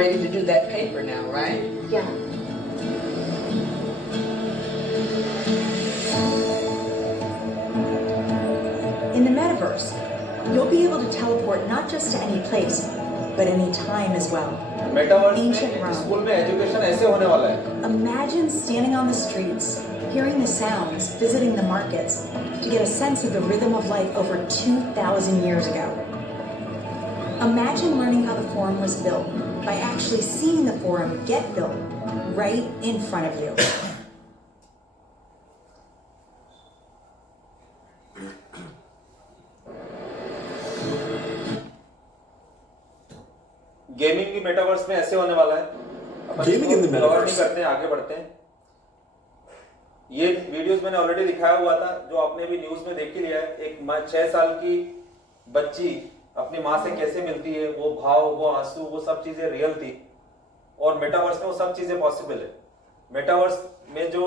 ready to do that paper now, right? Yeah. In the metaverse, you'll be able to teleport not just to any place, but any time as well. Metaverse Ancient में Rome. School में education ऐसे होने वाला है. Imagine standing on the streets, hearing the sounds, visiting the markets, to get a sense of the rhythm of life over 2,000 years ago. Imagine learning how the forum was built by actually seeing the forum get built right in front of you. Gaming भी metaverse में ऐसे होने वाला है. अपन Gaming in the cover नहीं metaverse. करते हैं, आगे बढ़ते हैं. ये वीडियोस मैंने ऑलरेडी दिखाया हुआ था, जो आपने भी न्यूज में देख ही लिया है. एक 6 साल की बच्ची अपनी माँ से कैसे मिलती है, वो भाव, वो आंसू, वो सब चीजें रियल थी. और मेटावर्स में वो सब चीजें पॉसिबल है. मेटावर्स में जो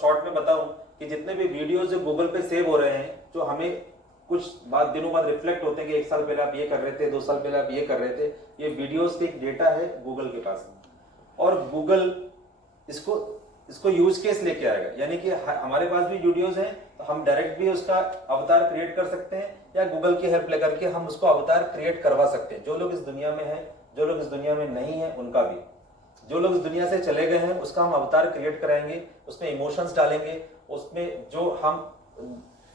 शॉर्ट में बताऊं कि जितने भी वीडियोस जो गूगल पे सेव हो रहे हैं, जो हमें कुछ दिनों बाद रिफ्लेक्ट होते हैं कि 1 साल पहले आप ये कर रहे थे, 2 साल पहले आप ये कर रहे थे, ये वीडियोस के एक डेटा है गूगल के पास में. और गूगल इसको यूज केस लेके आएगा. यानी कि हमारे पास भी वीडियोस हैं, तो हम डायरेक्ट भी उसका अवतार क्रिएट कर सकते हैं, या गूगल की हेल्प लेकर के हम उसको अवतार क्रिएट करवा सकते हैं. जो लोग इस दुनिया में हैं, जो लोग इस दुनिया में नहीं है, उनका भी. जो लोग इस दुनिया से चले गए हैं, उसका हम अवतार क्रिएट कराएंगे, उसमें इमोशंस डालेंगे, उसमें जो हम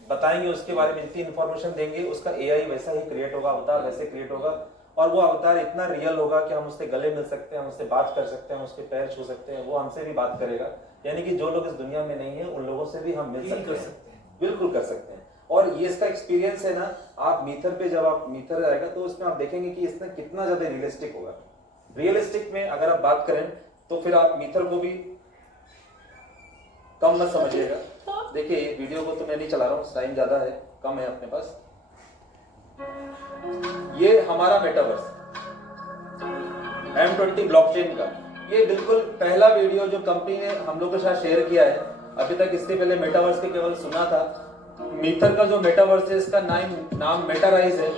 बताएंगे उसके बारे में जितनी इंफॉर्मेशन देंगे, उसका एआई वैसा ही क्रिएट होगा, अवतार वैसे क्रिएट होगा. और वो अवतार इतना रियल होगा कि हम उससे गले मिल सकते हैं, हम उससे बात कर सकते हैं, हम उसके पैर छू सकते हैं, वो हमसे भी बात करेगा. यानी कि जो लोग इस दुनिया में नहीं है, उन लोगों से भी हम मिल सकते हैं, बिल्कुल कर सकते हैं. और ये इसका एक्सपीरियंस है ना, आप मीथर पे जब आप मीथर आएगा तो उसमें आप देखेंगे कि इसमें कितना ज्यादा रियलिस्टिक होगा. रियलिस्टिक में अगर आप बात करें तो फिर आप मीथर को भी कम मत समझिएगा. देखिए ये वीडियो को तो मैं नहीं चला रहा हूँ, टाइम ज्यादा है, कम है अपने पास. ये हमारा मेटावर्स M20 ब्लॉकचेन का, ये बिल्कुल पहला वीडियो जो कंपनी ने हम लोग के साथ शेयर किया है. अभी तक इससे पहले मेटावर्स के केवल सुना था. मीथर का जो मेटावर्स है, इसका नाम मेटाराइज है.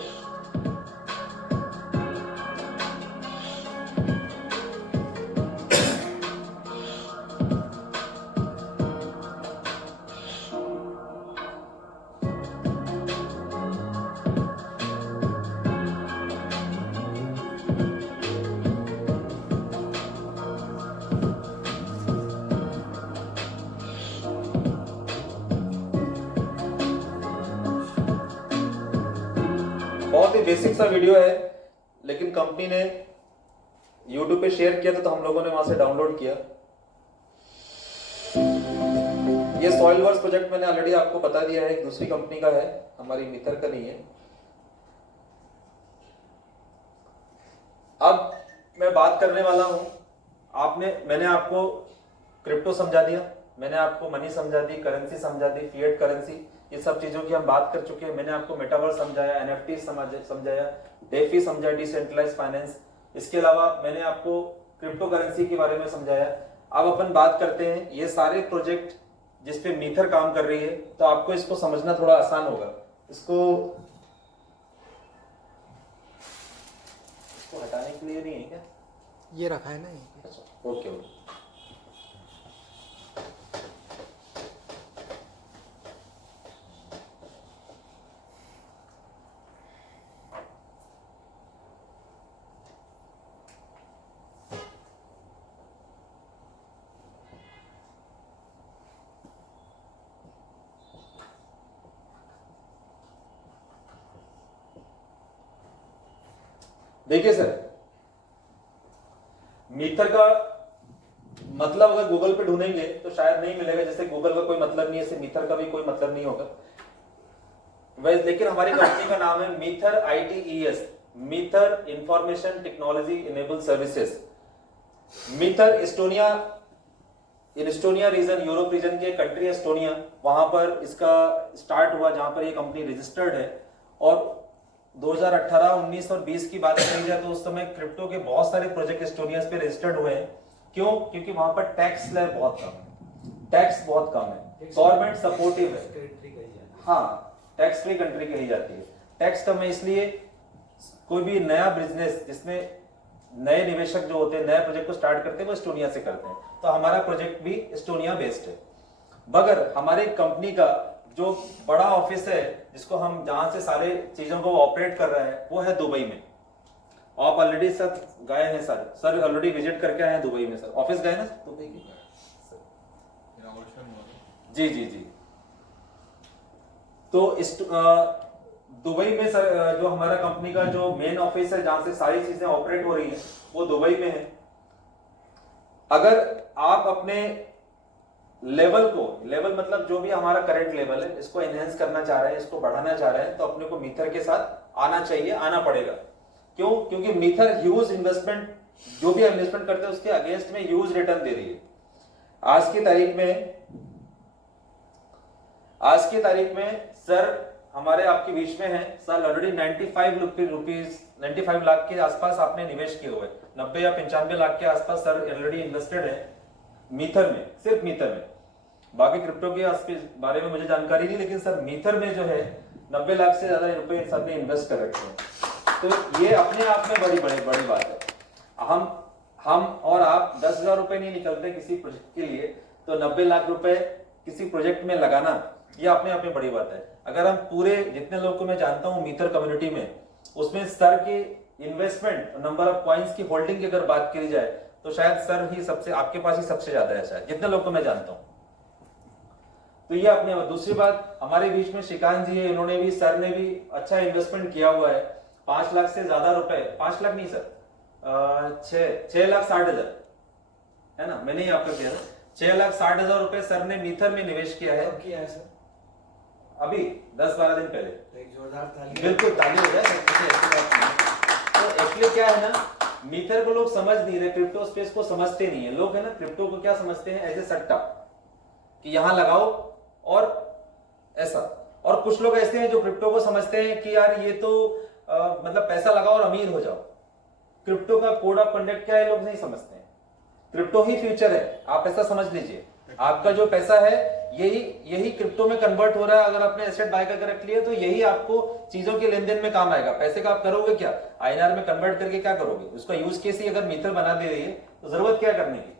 बहुत ही बेसिक सा वीडियो है, लेकिन कंपनी ने YouTube पे शेयर किया था, तो हम लोगों ने वहां से डाउनलोड किया. ये सॉइलवर्स प्रोजेक्ट मैंने ऑलरेडी आपको बता दिया है, एक दूसरी कंपनी का है, हमारी मीथर का नहीं है. अब मैं बात करने वाला हूं. मैंने आपको क्रिप्टो समझा दिया, मैंने आपको मनी समझा दी, करेंसी समझा दी, फिएट करेंसी, ये सब चीजों की हम बात कर चुके हैं. मैंने आपको मेटावर्स समझाया, एनएफटी समझाया, डेफी समझा, डिसेंट्रलाइज्ड फाइनेंस. इसके अलावा मैंने आपको क्रिप्टो करेंसी के बारे में समझाया. अब अपन बात करते हैं ये सारे प्रोजेक्ट जिस पे मीथर काम कर रही है, तो आपको इसको समझना थोड़ा आसान होगा. इसको हटाने के लिए नहीं है क्या? ये रखा है ना ये. अच्छा, ओके. देखिए सर, मीथर का मतलब अगर गूगल पे ढूंढेंगे तो शायद नहीं मिलेगा. जैसे गूगल का कोई मतलब नहीं है, ऐसे मीथर का भी कोई मतलब नहीं होगा. लेकिन हमारी कंपनी का नाम है मीथर ITES, मीथर इंफॉर्मेशन टेक्नोलॉजी इनेबल सर्विसेज. मीथर एस्टोनिया रीजन, यूरोप रीजन के कंट्री एस्टोनिया, वहां पर इसका स्टार्ट हुआ, जहां पर ये कंपनी रजिस्टर्ड है. और 2018, 19 और 20 की बात करी जाए तो उस समय क्रिप्टो के बहुत सारे प्रोजेक्ट एस्टोनिया पे रजिस्टर्ड हुए हैं. क्यों? क्योंकि वहां पर टैक्स स्लैब बहुत कम है, टैक्स बहुत कम है, गवर्नमेंट सपोर्टिव है. हाँ, टैक्स फ्री कंट्री कही जाती है. टैक्स कम है, इसलिए कोई भी नया बिजनेस जिसमें नए निवेशक जो होते हैं नए प्रोजेक्ट को स्टार्ट करते हैं वो एस्टोनिया से करते हैं, तो हमारा प्रोजेक्ट भी एस्टोनिया बेस्ड है। मगर हमारे कंपनी का जो बड़ा ऑफिस है जिसको हम जहां से सारे चीजों को ऑपरेट कर रहे हैं वो है दुबई में। आप ऑलरेडी सर गए हैं, सर ऑलरेडी विजिट करके आए हैं दुबई में। सर ऑफिस गए ना दुबई की? जी जी जी। तो इस दुबई में सर जो हमारा कंपनी का जो मेन ऑफिस है जहां से सारी चीजें ऑपरेट हो रही हैं वो दुबई में है। अगर आप अपने लेवल मतलब जो भी हमारा करंट लेवल है इसको एनहेंस करना चाह रहे हैं, इसको बढ़ाना चाह रहे हैं, तो अपने को मीथर के साथ आना चाहिए, आना पड़ेगा। क्यों? क्योंकि मीथर ह्यूज इन्वेस्टमेंट, जो भी इन्वेस्टमेंट करते हैं उसके अगेंस्ट में ह्यूज रिटर्न दे रही है। आज की तारीख में सर हमारे आपके बीच में है, सर ऑलरेडी 95 लाख के आसपास आपने निवेश किए हुए, 90 या 95 लाख के आसपास सर ऑलरेडी इन्वेस्टेड है मीथर में, सिर्फ मीथर में। बाकी क्रिप्टो के बारे में मुझे जानकारी नहीं, लेकिन सर मीथर में जो है 90 लाख से ज्यादा रुपए सर ने इन्वेस्ट कर रखे हैं। तो ये अपने आप में बड़ी बात है। हम और आप 10,000 रुपए नहीं निकलते किसी प्रोजेक्ट के लिए, तो 90 लाख रुपए किसी प्रोजेक्ट में लगाना ये अपने आप में बड़ी बात है। अगर हम पूरे जितने लोग को मैं जानता हूं मीथर कम्युनिटी में, उसमें सर की इन्वेस्टमेंट, नंबर ऑफ कॉइन्स की होल्डिंग की अगर बात करी जाए तो शायद सर ही सबसे, आपके पास ही सबसे ज्यादा है शायद, जितने लोग को मैं जानता हूं। तो ये अपने। दूसरी बात, हमारे बीच में श्रीकांत जी है, इन्होंने भी, सर ने भी अच्छा इन्वेस्टमेंट किया हुआ है, 5 लाख से ज्यादा रुपए, 5 लाख नहीं सर, 6,60,000 है ना, मैंने ही आपको किया था, 6,60,000 रुपए सर ने मीथर में निवेश किया है। किया है सर अभी 10-12 दिन पहले। तो एक जोरदार ताली। बिल्कुल ताली हो जाए। तो एक्चुअली क्या है ना, मीथर को लोग समझ नहीं रहे, क्रिप्टो स्पेस को समझते नहीं है लोग, है ना। क्रिप्टो को क्या समझते हैं? एज ए सट्टा, कि यहां लगाओ और ऐसा। और कुछ लोग ऐसे हैं जो क्रिप्टो को समझते हैं कि यार ये तो मतलब पैसा लगाओ और अमीर हो जाओ। क्रिप्टो का कोड ऑफ कंडक्ट क्या है लोग नहीं समझते हैं। क्रिप्टो ही फ्यूचर है, आप ऐसा समझ लीजिए। आपका जो पैसा है यही क्रिप्टो में कन्वर्ट हो रहा है। अगर आपने एसेट बाय करके रख लिया तो यही आपको चीजों के लेन देन में काम आएगा। पैसे का आप करोगे क्या? आईएनआर में कन्वर्ट करके क्या करोगे? उसका यूज केस ही अगर मीथर बना दे रही है तो जरूरत क्या करने की?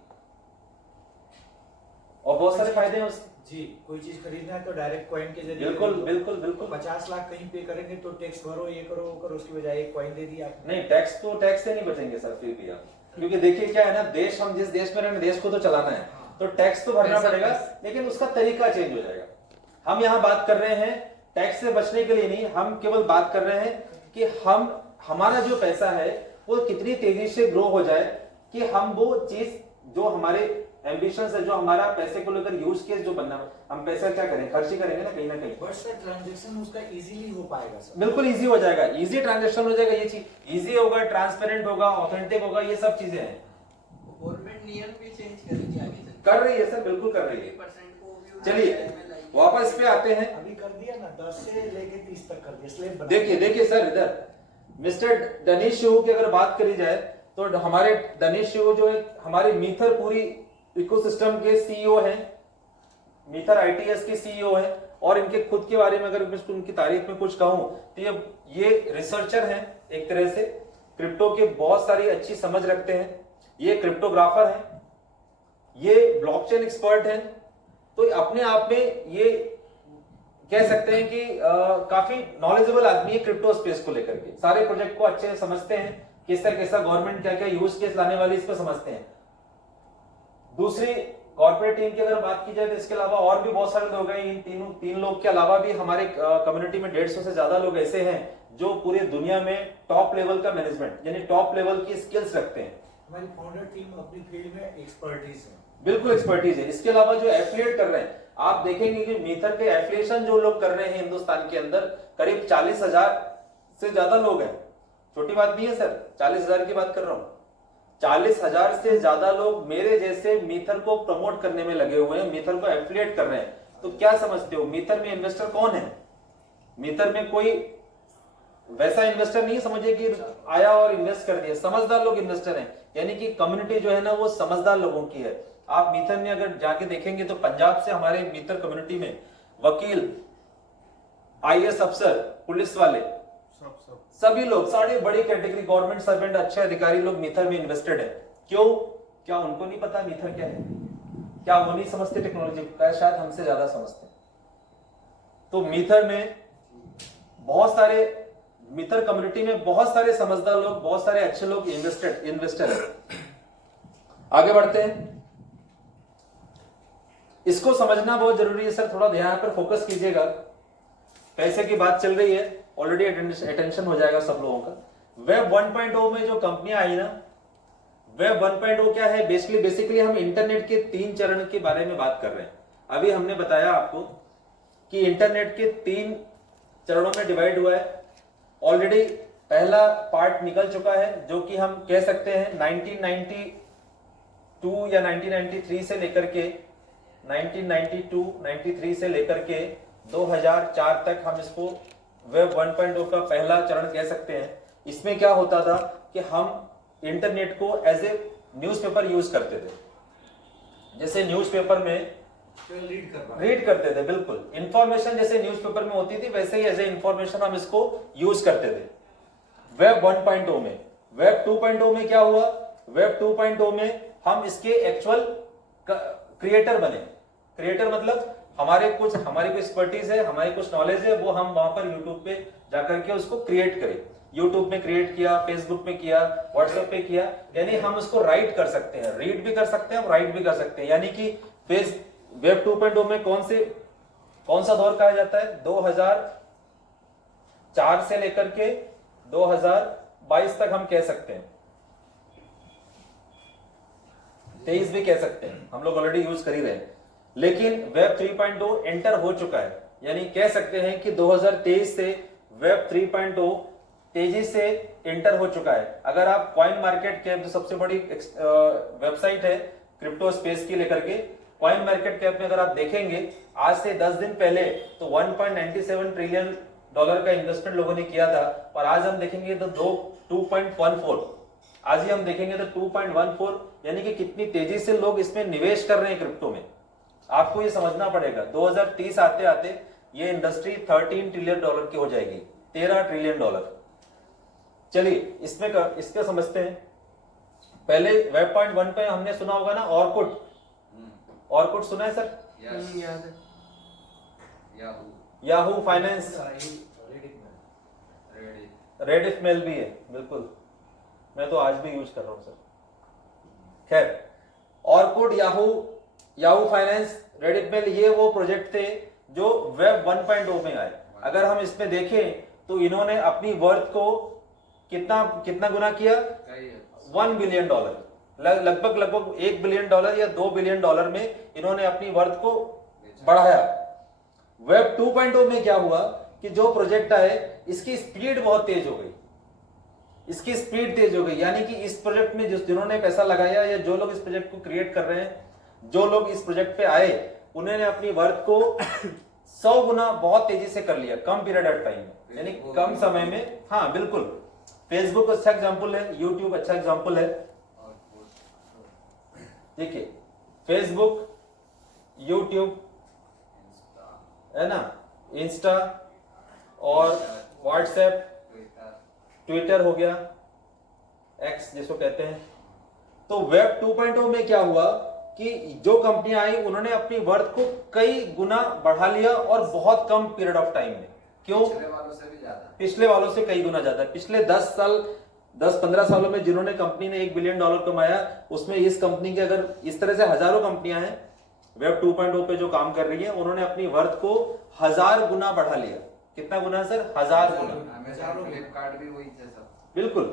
और बहुत सारे फायदे हैं उसके। जी, कोई चीज खरीदना है तो डायरेक्ट कॉइन के जरिए। बिल्कुल बिल्कुल बिल्कुल। 50 लाख कहीं पे करेंगे तो टैक्स भरो, ये करो वो करो, उसकी बजाय एक कॉइन दे दिया आपने। नहीं, टैक्स से नहीं बचेंगे सर फिर भी आप, क्योंकि देखिए क्या है ना, देश, हम जिस देश में रहने, देश को तो चलाना है, तो टैक्स तो भरना पड़ेगा, लेकिन उसका तरीका चेंज हो जाएगा। हम यहाँ बात कर रहे हैं टैक्स से बचने के लिए नहीं, हम केवल बात कर रहे हैं कि हमारा जो पैसा है वो कितनी तेजी से ग्रो हो जाए, कि हम वो चीज जो हमारे एम्बिशंस है, जो हमारा पैसे को लेकर यूज केस जो बनना, हम पैसा क्या करें, खर्च ही करेंगे ना कहीं ना कहीं। बट सर ट्रांजैक्शन उसका इजीली हो पाएगा सर। बिल्कुल इजी हो जाएगा, इजी ट्रांजैक्शन हो जाएगा, ये चीज इजी होगा, ट्रांसपेरेंट होगा, ऑथेंटिक होगा, ये सब चीजें हैं। गवर्नमेंट नियम भी चेंज करेगी आगे चल कर रही है सर, बिल्कुल कर रही है। 3% को भी चलिए वापस पे आते हैं। अभी कर दिया ना, 10 से लेके 30 तक कर दिया, स्लैब बना। देखिए सर, इधर मिस्टर डनीश शिव की अगर बात करी जाए तो हमारे डनीश शिव जो हमारे मीथर पूरी इकोसिस्टम के सीईओ हैं, मीथर आईटीएस के सीईओ हैं, और इनके खुद के बारे में अगर उनकी तारीफ में कुछ कहूं तो ये रिसर्चर हैं, एक तरह से क्रिप्टो के बहुत सारी अच्छी समझ रखते हैं, ये क्रिप्टोग्राफर हैं, ये ब्लॉकचेन एक्सपर्ट हैं। तो अपने आप में ये कह सकते हैं कि काफी नॉलेजेबल आदमी है क्रिप्टो स्पेस को लेकर के, सारे प्रोजेक्ट को अच्छे से समझते हैं, कैसा गवर्नमेंट क्या क्या यूज केस लाने वाली इस पर समझते हैं। दूसरी कॉर्पोरेट टीम की अगर बात की जाए तो इसके अलावा और भी बहुत सारे लोग हैं। इन तीन लोग के अलावा भी हमारे कम्युनिटी में 150 से ज्यादा लोग ऐसे हैं जो पूरी दुनिया में टॉप लेवल का मैनेजमेंट, यानी टॉप लेवल की स्किल्स रखते हैं। हमारी फाउंडर टीम अपनी फील्ड में एक्सपर्टीज है, बिल्कुल एक्सपर्टीज है। इसके अलावा जो एफिलिएट कर रहे हैं, आप देखेंगे कि मीथर के एफिलिएशन जो लोग कर रहे हैं हिंदुस्तान के अंदर, करीब 40,000 से ज्यादा लोग हैं। छोटी बात नहीं है सर, 40,000 की बात कर रहा हूं। 40,000 से ज्यादा लोग मेरे जैसे मीथर को प्रमोट करने में लगे हुए हैं, मीथर को एफिलिएट कर रहे हैं। तो क्या समझते हो, मीथर में इन्वेस्टर कौन है? मीथर में कोई वैसा इन्वेस्टर नहीं समझिए कि आया और इन्वेस्ट कर दिया, समझदार लोग इन्वेस्टर हैं, यानी कि कम्युनिटी जो है ना वो समझदार लोगों की है। आप मीथर में अगर जाके देखेंगे तो पंजाब से हमारे मीथर कम्युनिटी में वकील, आईएएस अफसर, पुलिस वाले, सभी लोग, सारी बड़ी कैटेगरी, गवर्नमेंट सर्वेंट, अच्छे अधिकारी लोग मीथर में इन्वेस्टेड है। क्यों? क्या उनको नहीं पता मीथर क्या है? क्या वो नहीं समझते टेक्नोलॉजी का? शायद हमसे ज्यादा समझते हैं। तो मीथर में बहुत सारे, मीथर कम्युनिटी में बहुत सारे समझदार लोग, बहुत सारे अच्छे लोग इन्वेस्टर है। आगे बढ़ते हैं। इसको समझना बहुत जरूरी है सर, थोड़ा ध्यान पर फोकस कीजिएगा। पैसे की बात चल रही है, ऑलरेडी अटेंशन हो जाएगा सब लोगों का। वेब 1.0 में जो कंपनियां आई ना, वेब 1.0 क्या है? बेसिकली हम इंटरनेट के 3 चरण के बारे में बात कर रहे हैं। अभी हमने बताया आपको कि इंटरनेट के 3 चरणों में डिवाइड हुआ है। ऑलरेडी पहला पार्ट निकल चुका है, जो कि हम कह सकते हैं 1992 या 1993 से लेकर के 1992-93 से लेकर के 2004 तक हम इसको वेब 1.0 का पहला चरण कह सकते हैं। इसमें क्या होता था कि हम इंटरनेट को एज ए न्यूज़पेपर यूज करते थे। जैसे न्यूज़पेपर में रीड करते थे, बिल्कुल इंफॉर्मेशन जैसे न्यूज़पेपर में होती थी, वैसे ही एज ए इंफॉर्मेशन हम इसको यूज करते थे वेब 1.0 में। वेब 2.0 में क्या हुआ? वेब 2.0 में हम इसके एक्चुअल क्रिएटर बने। क्रिएटर मतलब हमारी कोई एक्सपर्टीज है, हमारी कुछ नॉलेज है, वो हम वहां पर यूट्यूब पे जाकर के उसको क्रिएट करें। यूट्यूब में क्रिएट किया, फेसबुक पे किया, व्हाट्सएप पे किया, यानी हम उसको राइट कर सकते हैं, रीड भी कर सकते हैं, राइट भी कर सकते हैं। यानी कि वेब 2.0 में कौन सा दौर कहा जाता है? 2004 से लेकर के 2022 तक हम कह सकते हैं, 23 भी कह सकते हैं, हम लोग ऑलरेडी यूज कर ही रहे हैं। लेकिन वेब 3.0 एंटर हो चुका है, यानी कह सकते हैं कि 2023 से वेब 3.0 तेजी से एंटर हो चुका है। अगर आप कॉइन मार्केट कैप, जो सबसे बड़ी वेबसाइट है क्रिप्टो स्पेस की लेकर के, कॉइन मार्केट कैप में अगर आप देखेंगे आज से 10 दिन पहले तो 1.97 ट्रिलियन डॉलर का इन्वेस्टमेंट लोगों ने किया था, और आज हम देखेंगे तो 2.14, आज ही हम देखेंगे तो 2.14, यानी कि कितनी तेजी से लोग इसमें निवेश कर रहे हैं क्रिप्टो में। आपको ये समझना पड़ेगा 2030 आते आते ये इंडस्ट्री 13 ट्रिलियन डॉलर की हो जाएगी, 13 ट्रिलियन डॉलर। चलिए इसके समझते हैं। पहले वेब 1 पे हमने सुना होगा ना ऑर्कुट सुना है सर? याद है। याहू फाइनेंस, रेडिफ मेल भी है, बिल्कुल, मैं तो आज भी यूज कर रहा हूं सर। खैर, Orkut, Yahoo Finance, Rediff mail, ये वो प्रोजेक्ट थे जो वेब 1.0 में आए। अगर हम इसमें देखें तो इन्होंने अपनी वर्थ को कितना गुना किया? 1 बिलियन डॉलर, लगभग 1 बिलियन डॉलर या 2 बिलियन डॉलर में इन्होंने अपनी वर्थ को बढ़ाया। वेब 2.0 में क्या हुआ कि जो प्रोजेक्ट आए इसकी स्पीड बहुत तेज हो गई, यानी कि इस प्रोजेक्ट में जिन्होंने पैसा लगाया या जो लोग इस प्रोजेक्ट को क्रिएट कर रहे हैं, जो लोग इस प्रोजेक्ट पे आए, उन्होंने अपनी वर्थ को 100 गुना बहुत तेजी से कर लिया, कम पीरियड ऑफ टाइम में, यानी कम समय में। हाँ बिल्कुल, फेसबुक अच्छा एग्जाम्पल है, यूट्यूब अच्छा एग्जाम्पल है। देखिए फेसबुक, यूट्यूब है ना, इंस्टा और व्हाट्सएप, ट्विटर हो गया, एक्स जिसको कहते हैं। तो वेब 2.0 में क्या हुआ कि जो कंपनियां आई उन्होंने अपनी वर्थ को कई गुना बढ़ा लिया और बहुत कम पीरियड ऑफ टाइम में। क्यों? पिछले वालों से कई गुना ज्यादा। पिछले 10-15 सालों में जिन्होंने कंपनी ने $1 बिलियन कमाया, उसमें इस कंपनी के अगर इस तरह से हजारों कंपनियां हैं वेब 2.0 पे जो काम कर रही है, उन्होंने अपनी वर्थ को 1000 गुना बढ़ा लिया। कितना गुना सर? 1000 गुना। फ्लिपकार्ट भी वही थे सब। बिल्कुल,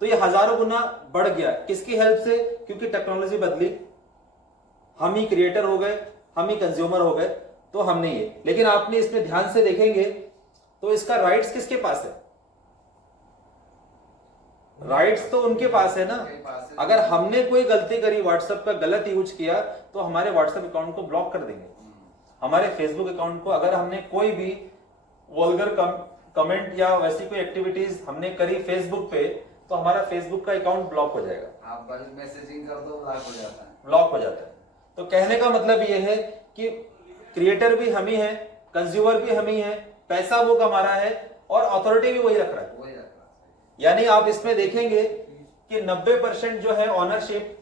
तो ये हजारों गुना बढ़ गया। किसकी हेल्प से? क्योंकि टेक्नोलॉजी बदली, हम ही क्रिएटर हो गए, हम ही कंज्यूमर हो गए, तो हमने ये। लेकिन आपने इसमें ध्यान से देखेंगे तो इसका राइट्स किसके पास है? राइट्स तो उनके पास है ना। अगर हमने कोई गलती करी, व्हाट्सएप का गलत यूज किया, तो हमारे व्हाट्सएप अकाउंट को ब्लॉक कर देंगे। हमारे फेसबुक अकाउंट को अगर हमने कोई भी वल्गर कमेंट या वैसी कोई एक्टिविटीज हमने करी फेसबुक पे, तो हमारा फेसबुक का अकाउंट ब्लॉक हो जाएगा। आप बल्क मैसेजिंग कर दो, ब्लॉक हो जाता है। तो कहने का मतलब ये है कि क्रिएटर भी हम ही हैं, कंज्यूमर भी हम ही हैं, पैसा वो कमा रहा है और अथॉरिटी भी वही रख रहा है। वही रख रहा है। यानी आप इसमें देखेंगे कि 90% जो है ऑनरशिप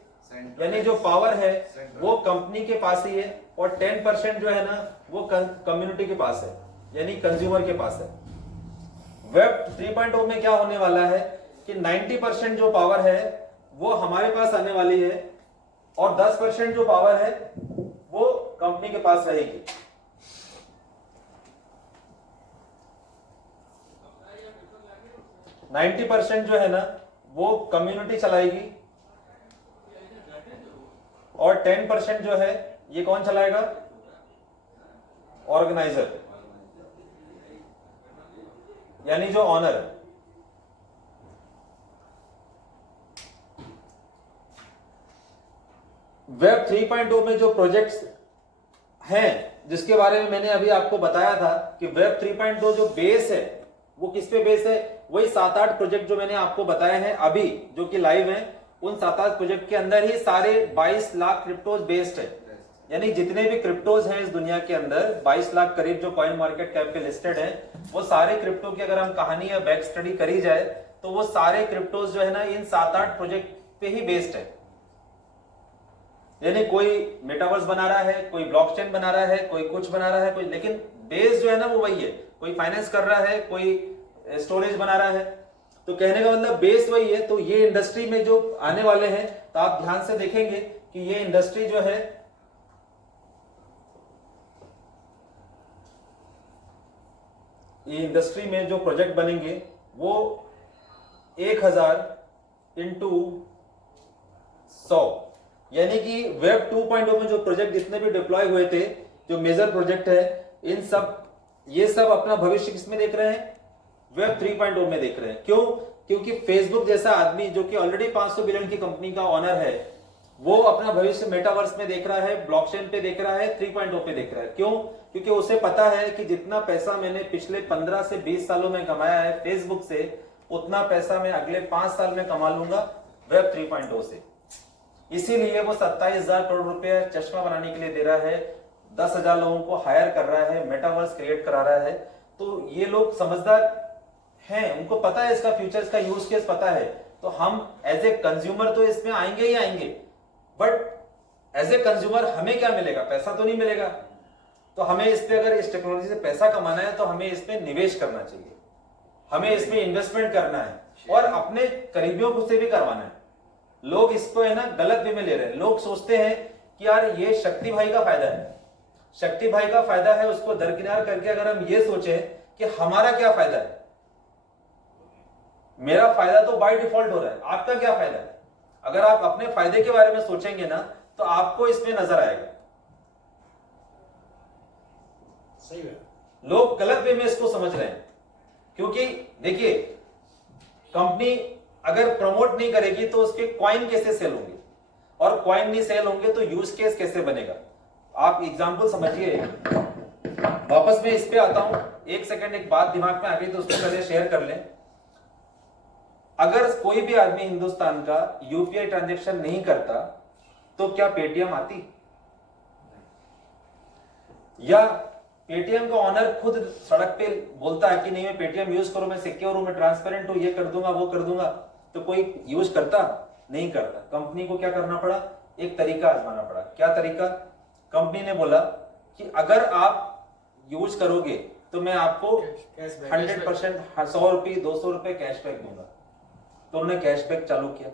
यानी जो पावर है वो कंपनी के पास ही है और 10% जो है ना वो कम्युनिटी के पास है यानी कंज्यूमर के पास है। वेब 3.0 में क्या होने वाला है कि 90% जो पावर है वो हमारे पास आने वाली है और 10% जो पावर है वो कंपनी के पास रहेगी। नाइन्टी % जो है ना वो कम्युनिटी चलाएगी और 10% जो है ये कौन चलाएगा? ऑर्गेनाइजर यानी जो ऑनर है। वेब 3.0 में जो प्रोजेक्ट्स हैं जिसके बारे में मैंने अभी आपको बताया था कि वेब 3.0 जो बेस है वो किस पे बेस है? वही 7-8 प्रोजेक्ट जो मैंने आपको बताए हैं अभी जो कि लाइव हैं, उन 7-8 प्रोजेक्ट के अंदर ही सारे 22 लाख क्रिप्टोज बेस्ड है। यानी जितने भी क्रिप्टोज हैं इस दुनिया के अंदर 22 लाख करीब जो कॉइन मार्केट कैप पे लिस्टेड है, वो सारे क्रिप्टो की अगर हम कहानी या बैक स्टडी करी जाए तो वो सारे क्रिप्टोज जो है ना इन 7-8 प्रोजेक्ट पे ही बेस्ड है। यानी कोई मेटावर्स बना रहा है, कोई ब्लॉकचेन बना रहा है, कोई कुछ बना रहा है, कोई, लेकिन बेस जो है ना वो वही है। कोई फाइनेंस कर रहा है, कोई स्टोरेज बना रहा है, तो कहने का मतलब बेस वही है। तो ये इंडस्ट्री में जो आने वाले हैं तो आप ध्यान से देखेंगे कि ये इंडस्ट्री जो है ये इंडस्ट्री में जो प्रोजेक्ट बनेंगे वो 1000 इंटू 100 यानी कि वेब 2.0 में जो प्रोजेक्ट जितने भी डिप्लॉय हुए थे, जो मेजर प्रोजेक्ट है, इन सब ये सब अपना भविष्य किसमें देख रहे हैं? वेब 3.0 में देख रहे हैं। क्यों? क्योंकि फेसबुक जैसा आदमी जो कि ऑलरेडी 500 बिलियन की कंपनी का ऑनर है, वो अपना भविष्य मेटावर्स में देख रहा है, ब्लॉकचेन पे देख रहा है, 3.0 पे देख रहा है। क्यों? क्योंकि उसे पता है कि जितना पैसा मैंने पिछले 15 से 20 सालों में कमाया है फेसबुक से, उतना पैसा मैं अगले 5 साल में कमा लूंगा वेब 3.0 से। इसीलिए वो 27,000 करोड़ रुपए चश्मा बनाने के लिए दे रहा है, 10,000 लोगों को हायर कर रहा है, मेटावर्स क्रिएट करा रहा है। तो ये लोग समझदार हैं, उनको पता है इसका फ्यूचर, इसका यूज केस पता है। तो हम एज ए कंज्यूमर तो इसमें आएंगे ही आएंगे, बट एज ए कंज्यूमर हमें क्या मिलेगा? पैसा तो नहीं मिलेगा। तो हमें इस पे अगर इस टेक्नोलॉजी से पैसा कमाना है तो हमें इसमें निवेश करना चाहिए, हमें इसमें इन्वेस्टमेंट करना है और अपने करीबियों को से भी करवाना है। लोग इसको है ना गलत वे में ले रहे हैं। लोग सोचते हैं कि यार ये शक्ति भाई का फायदा है, शक्ति भाई का फायदा है, उसको दरकिनार करके अगर हम ये सोचें कि हमारा क्या फायदा है, मेरा फायदा तो बाय डिफॉल्ट हो रहा है, आपका क्या फायदा है? अगर आप अपने फायदे के बारे में सोचेंगे ना तो आपको इसमें नजर आएगा। सही है। लोग गलत वे में इसको समझ रहे हैं, क्योंकि देखिए कंपनी अगर प्रमोट नहीं करेगी तो उसके कॉइन कैसे सेल होंगे, और कॉइन नहीं सेल होंगे तो यूज केस कैसे बनेगा? आप एग्जांपल समझिए। वापस मैं इस पे आता हूं, एक सेकंड, एक बात दिमाग में आ गई तो उसको पहले शेयर कर लें। अगर कोई भी आदमी हिंदुस्तान का यूपीआई ट्रांजैक्शन नहीं करता तो क्या पेटीएम आती? या पेटीएम का ऑनर खुद सड़क पे बोलता है कि नहीं मैं पेटीएम यूज करूं, मैं सिक्योर हूं, मैं ट्रांसपेरेंट हूं, ये कर दूंगा वो कर दूंगा, तो कोई यूज करता? नहीं करता। कंपनी को क्या करना पड़ा? एक तरीका आजमाना पड़ा। क्या तरीका? कंपनी ने बोला कि अगर आप यूज करोगे तो मैं आपको 100% 100 रुपये 200 रुपए कैशबैक दूंगा। तो उन्होंने कैशबैक चालू किया।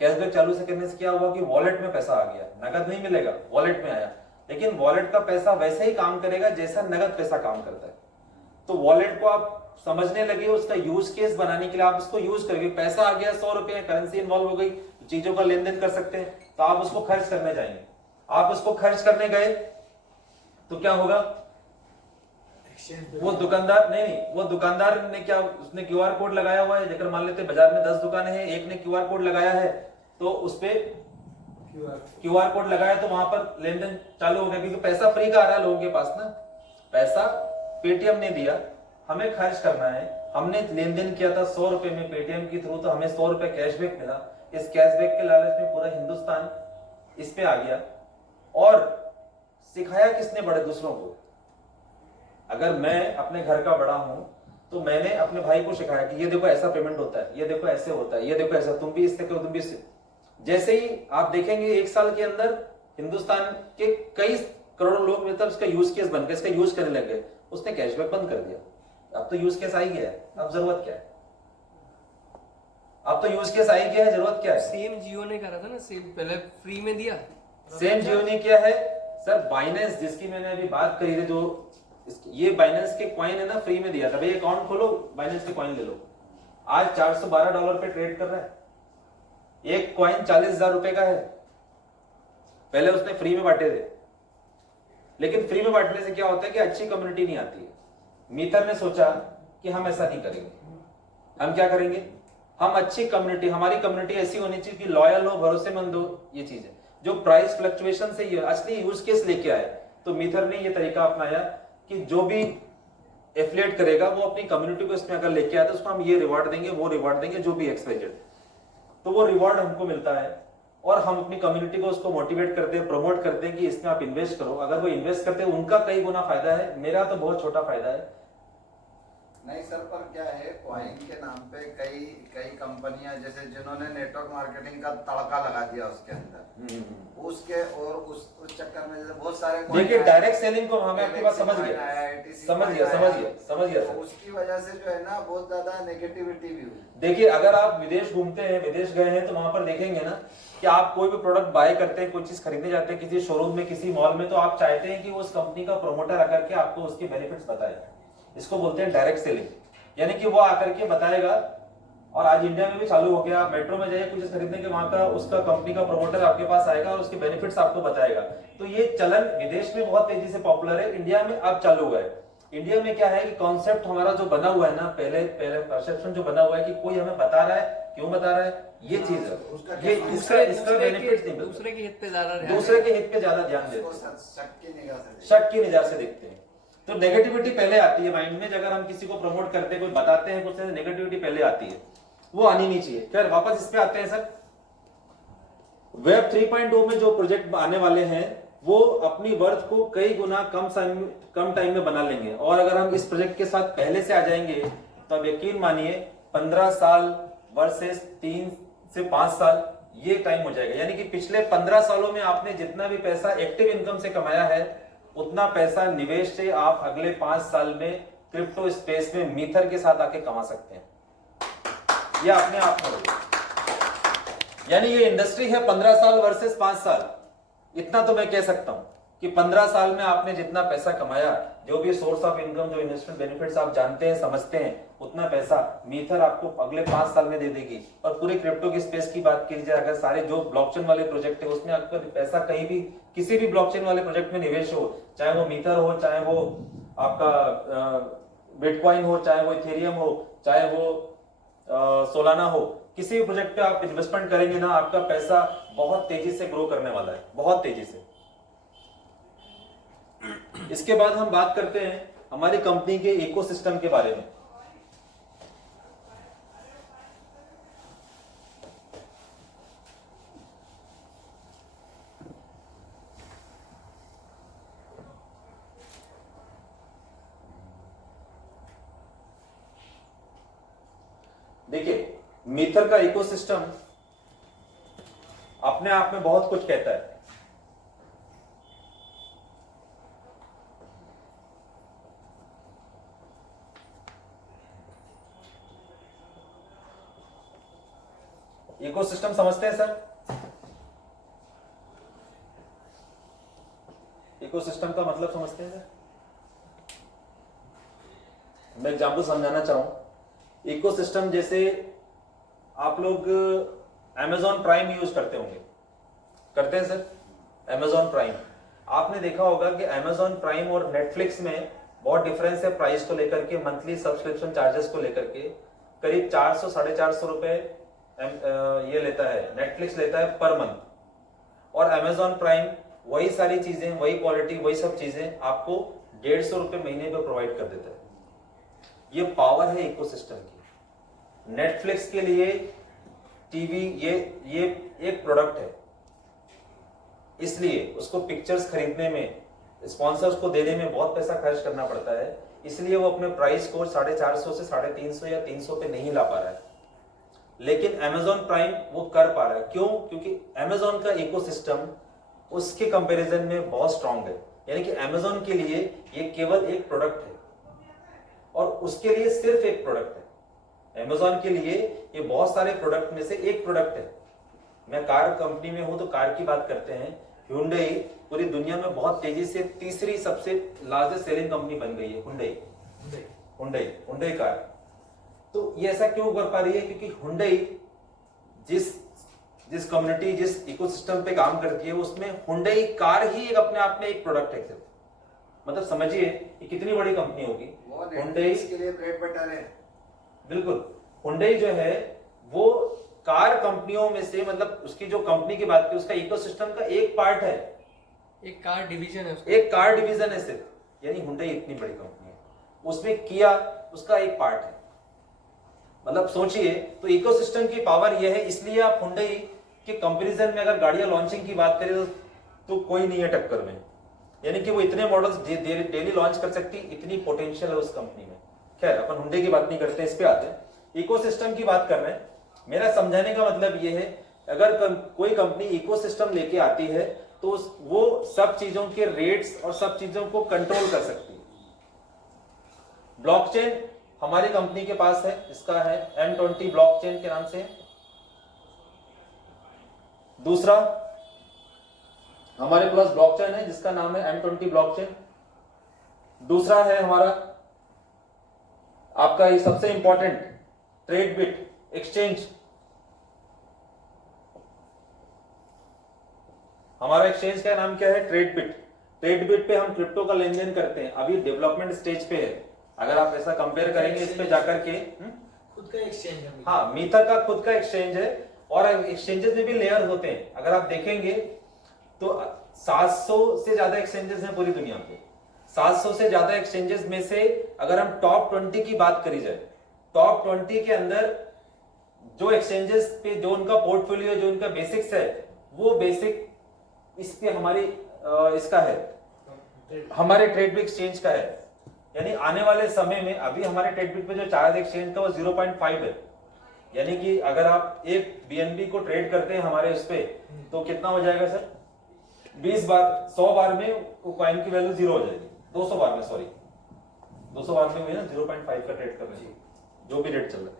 कैशबैक चालू से करने से क्या हुआ कि वॉलेट में पैसा आ गया, नगद नहीं मिलेगा, वॉलेट में आया। लेकिन वॉलेट का पैसा वैसे ही काम करेगा जैसा नगद पैसा काम करता है। तो वॉलेट को आप समझने लगे, उसका यूज केस बनाने के लिए आप उसको यूज करेंगे। पैसा आ गया 100 रुपए, करेंसी इन्वॉल्व हो गई, चीजों का लेन देन कर सकते हैं, तो आप उसको खर्च करने जाएंगे। आप उसको खर्च करने गए तो क्या होगा? वो दुकानदार नहीं, वो दुकानदार ने क्या, उसने क्यूआर कोड लगाया हुआ है। जैसे मान लेते बाजार में 10 दुकानें हैं, एक ने क्यूआर कोड लगाया है, तो उस पे क्यूआर कोड लगाया तो वहां पर लेन देन चालू हो गया, क्योंकि पैसा फ्री का आ रहा है लोगों के पास ना। पैसा पेटीएम ने दिया, हमें खर्च करना है, हमने लेन देन किया था 100 रुपए में पेटीएम के थ्रू, तो हमें 100 रुपए कैशबैक मिला। इस कैशबैक के लालच में पूरा हिंदुस्तान इस पे आ गया। और सिखाया किसने? बड़े दूसरों को। अगर मैं अपने घर का बड़ा हूं तो मैंने अपने भाई को सिखाया कि ये देखो ऐसा पेमेंट होता है, ये देखो ऐसे होता है, ये देखो ऐसा, तुम भी इससे करो, तुम भी इससे। जैसे ही आप देखेंगे 1 साल के अंदर हिंदुस्तान के कई करोड़ों लोग मतलब इसका यूज केस बन गए, इसका यूज करने लग गए। उसने कैशबैक बंद कर दिया। अब तो यूज केस आ ही गया है, अब जरूरत क्या है? अब तो यूज केस आ ही गया है, जरूरत क्या है? सेम जियो ने करा था ना, सेम पहले फ्री में दिया, सेम जियो ने किया है सर। बाइनेंस जिसकी मैंने अभी बात करी थी, जो ये बाइनेंस के कॉइन है ना, फ्री में दिया था। भाई अकाउंट खोलो, बाइनेंस के कॉइन ले लो। आज $412 पे ट्रेड कर रहा है। एक कॉइन 40,000 रुपए का है। पहले उसने फ्री में बांटे थे, लेकिन फ्री में बांटने से क्या होता है कि अच्छी कम्युनिटी नहीं आती है। मीथर ने सोचा कि हम ऐसा नहीं करेंगे। हम क्या करेंगे? हम अच्छी कम्युनिटी, हमारी कम्युनिटी ऐसी होनी चाहिए कि लॉयल हो, भरोसेमंद हो। ये चीज है जो प्राइस फ्लक्चुएशन से ये असली यूज केस लेके आए। तो मीथर ने ये तरीका अपनाया कि जो भी एफिलिएट करेगा वो अपनी कम्युनिटी को इसमें अगर लेके आया तो उसको हम ये रिवार्ड देंगे, वो रिवार्ड देंगे, जो भी एक्सपेक्टेड। तो वो रिवार्ड हमको मिलता है और हम अपनी कम्युनिटी को उसको मोटिवेट करते हैं, प्रमोट करते हैं कि इसमें आप इन्वेस्ट करो। अगर वो इन्वेस्ट करते हैं उनका कई गुना फायदा है, मेरा तो बहुत छोटा फायदा है। नहीं सर, पर क्या है, कॉइन के नाम पे कई कई कंपनियां जैसे जिन्होंने नेटवर्क मार्केटिंग का तड़का लगा दिया उसके अंदर, उसके और उस चक्कर में जैसे बहुत सारे देखिए डायरेक्ट सेलिंग को हमें आपकी बात समझ गया तो उसकी वजह से जो है ना बहुत ज्यादा नेगेटिविटी भी हुई। देखिए अगर आप विदेश घूमते हैं, विदेश गए हैं, तो वहां पर देखेंगे ना कि आप कोई भी प्रोडक्ट बाय करते हैं, कोई चीज खरीदने जाते हैं किसी शोरूम में, किसी मॉल में, तो आप चाहते हैं कि उस कंपनी का प्रोमोटर आकर के आपको उसके बेनिफिट्स बताए। इसको बोलते हैं डायरेक्ट सेलिंग, यानी कि वो आकर के बताएगा। और आज इंडिया में भी चालू हो गया, आप मेट्रो में जाइए कुछ खरीदने के, वहां का उसका कंपनी का प्रमोटर आपके पास आएगा और उसके बेनिफिट्स आपको बताएगा। तो ये चलन विदेश में बहुत तेजी से पॉपुलर है, इंडिया में अब चालू हुआ है। इंडिया में क्या है कि कॉन्सेप्ट हमारा जो बना हुआ है ना, पहले परसेप्शन जो बना हुआ है कि कोई हमें बता रहा है, क्यों बता रहा है, ये चीज है। ये इसका बेनिफिट नहीं, दूसरे के हित पे ज्यादा ध्यान देते हैं, शक की निगाह से देखते हैं। तो नेगेटिविटी पहले आती है माइंड में। अगर हम किसी को प्रमोट करते हैं, कोई बताते हैं कुछ, नेगेटिविटी पहले आती है, वो आनी नहीं चाहिए। फिर वापस इस पे आते हैं सर। वेब 3.0 में जो प्रोजेक्ट आने वाले हैं वो अपनी वर्थ को कई गुना कम टाइम में बना लेंगे। और अगर हम इस प्रोजेक्ट के साथ पहले से आ जाएंगे तो अब यकीन मानिए 15 साल वर्सेस 3 से 5 साल ये टाइम हो जाएगा। यानी कि पिछले 15 सालों में आपने जितना भी पैसा एक्टिव इनकम से कमाया है, उतना पैसा निवेश से आप अगले 5 साल में क्रिप्टो स्पेस में मीथर के साथ आके कमा सकते हैं। ये अपने आप में होगा। यानी ये इंडस्ट्री है 15 साल वर्सेस 5 साल। इतना तो मैं कह सकता हूं कि 15 साल में आपने जितना पैसा कमाया, जो भी सोर्स ऑफ इनकम, जो इन्वेस्टमेंट बेनिफिट्स आप जानते हैं, समझते हैं, उतना पैसा मीथर आपको अगले 5 साल में दे देगी। और पूरे क्रिप्टो की स्पेस की बात की जाए, अगर सारे जो ब्लॉकचेन वाले प्रोजेक्ट है उसमें आपका पैसा कहीं भी किसी भी ब्लॉकचेन वाले प्रोजेक्ट में निवेश हो, चाहे वो मीथर हो, चाहे वो आपका बिटकॉइन हो, चाहे वो इथेरियम हो, चाहे वो सोलाना हो, किसी भी प्रोजेक्ट पे आप इन्वेस्टमेंट करेंगे ना, आपका पैसा बहुत तेजी से ग्रो करने वाला है, बहुत तेजी से। इसके बाद हम बात करते हैं हमारी कंपनी के इकोसिस्टम के बारे में। देखिए मीथर का इकोसिस्टम अपने आप में बहुत कुछ कहता है। इकोसिस्टम समझते हैं सर? इकोसिस्टम का मतलब समझते हैं सर? मैं एग्जांपल समझाना चाहूं। इकोसिस्टम जैसे आप लोग Amazon प्राइम यूज करते होंगे, करते हैं सर? Amazon प्राइम आपने देखा होगा कि Amazon प्राइम और नेटफ्लिक्स में बहुत डिफरेंस है प्राइस को लेकर के, मंथली सब्सक्रिप्शन चार्जेस को लेकर के। करीब 400-450 रुपए ये लेता है, नेटफ्लिक्स लेता है पर मंथ, और Amazon प्राइम वही सारी चीजें, वही क्वालिटी, वही सब चीजें आपको 150 रुपए महीने पे प्रोवाइड कर देता है। ये पावर है इकोसिस्टम की। नेटफ्लिक्स के लिए टीवी ये एक प्रोडक्ट है, इसलिए उसको पिक्चर्स खरीदने में स्पॉन्सर्स को देने में बहुत पैसा खर्च करना पड़ता है, इसलिए वो अपने प्राइस को 450 से 350 या 300 पे नहीं ला पा रहा है। लेकिन Amazon प्राइम वो कर पा रहा है। क्यों? क्योंकि Amazon का इकोसिस्टम उसके कंपैरिजन में बहुत स्ट्रांग है। यानी कि Amazon के लिए ये केवल एक प्रोडक्ट है और उसके लिए सिर्फ एक प्रोडक्ट है। Amazon के लिए ये बहुत सारे प्रोडक्ट में से एक प्रोडक्ट है। मैं कार कंपनी में हूं तो कार की बात करते हैं। Hyundai पूरी दुनिया में बहुत तेजी से तीसरी सबसे लार्जेस्ट सेलिंग कंपनी बन गई है। Hyundai car. तो ये ऐसा क्यों कर पा रही है? क्योंकि Hyundai जिस कम्युनिटी, जिस इकोसिस्टम पे काम करती है, उसमें Hyundai कार ही एक अपने आप में एक प्रोडक्ट है सिर्फ। मतलब समझिए ये कितनी बड़ी कंपनी होगी। Hyundai के लिए ब्रेड बटर है। बिल्कुल, Hyundai जो है वो कार कंपनियों में से, मतलब उसकी जो कंपनी की बात की, उसका इकोसिस्टम का एक पार्ट है, एक कार डिवीजन है उसका। एक कार डिवीजन है सिर्फ। यानी Hyundai इतनी बड़ी कंपनी है, उसमें किया उसका एक पार्ट है। मतलब सोचिए, तो इकोसिस्टम की पावर यह है। इसलिए आप Hyundai के कंपैरिजन में अगर गाड़ियां लॉन्चिंग की बात करें तो कोई नहीं है टक्कर में। यानी कि वो इतने मॉडल्स डेली लॉन्च कर सकती, इतनी पोटेंशियल है उस कंपनी में। खैर, अपन Hyundai की बात नहीं करते, इस पे आते हैं। इकोसिस्टम की बात कर रहे हैं। मेरा समझाने का मतलब ये है, अगर कोई कंपनी इकोसिस्टम लेके आती है तो वो सब चीजों के रेट्स और सब चीजों को कंट्रोल कर सकती है। ब्लॉकचेन हमारी कंपनी के पास है, इसका है M20 ब्लॉकचेन के नाम से। दूसरा हमारे पास ब्लॉकचेन है जिसका नाम है M20 ब्लॉकचेन। दूसरा है हमारा आपका ये सबसे इंपॉर्टेंट ट्रेडबिट एक्सचेंज। हमारा एक्सचेंज का नाम क्या है? ट्रेडबिट। ट्रेडबिट पे हम क्रिप्टो का लेन देन करते हैं। अभी डेवलपमेंट स्टेज पे है। अगर आप ऐसा कंपेयर करेंगे इस पे जाकर के, खुद का एक्सचेंज है। हाँ, मीथा का खुद का एक्सचेंज है और एक्सचेंजेस में भी लेयर होते हैं। अगर आप देखेंगे तो 700 से ज्यादा एक्सचेंजेस हैं पूरी दुनिया पे। 700 से ज्यादा एक्सचेंजेस में से अगर हम टॉप 20 की बात करी जाए, टॉप 20 के अंदर जो एक्सचेंजेस पे जो उनका पोर्टफोलियो, जो उनका बेसिक्स है, वो बेसिक इस पे हमारी इसका है, हमारे ट्रेडबिट एक्सचेंज का है। यानी आने वाले समय में अभी हमारे ट्रेडबिट पे जो चार्ज एक्सचेंज का वो 0.5 है। यानी कि अगर आप एक BNB को ट्रेड करते हैं हमारे उस पे, तो कितना हो जाएगा सर? 20 बार, 100 बार में वो कॉइन की वैल्यू 0 हो जाएगी। 200 बार में, सॉरी 200 बार में हुई ना 0.5 का ट्रेड कर रहे हैं, जो भी रेट चल रहा है।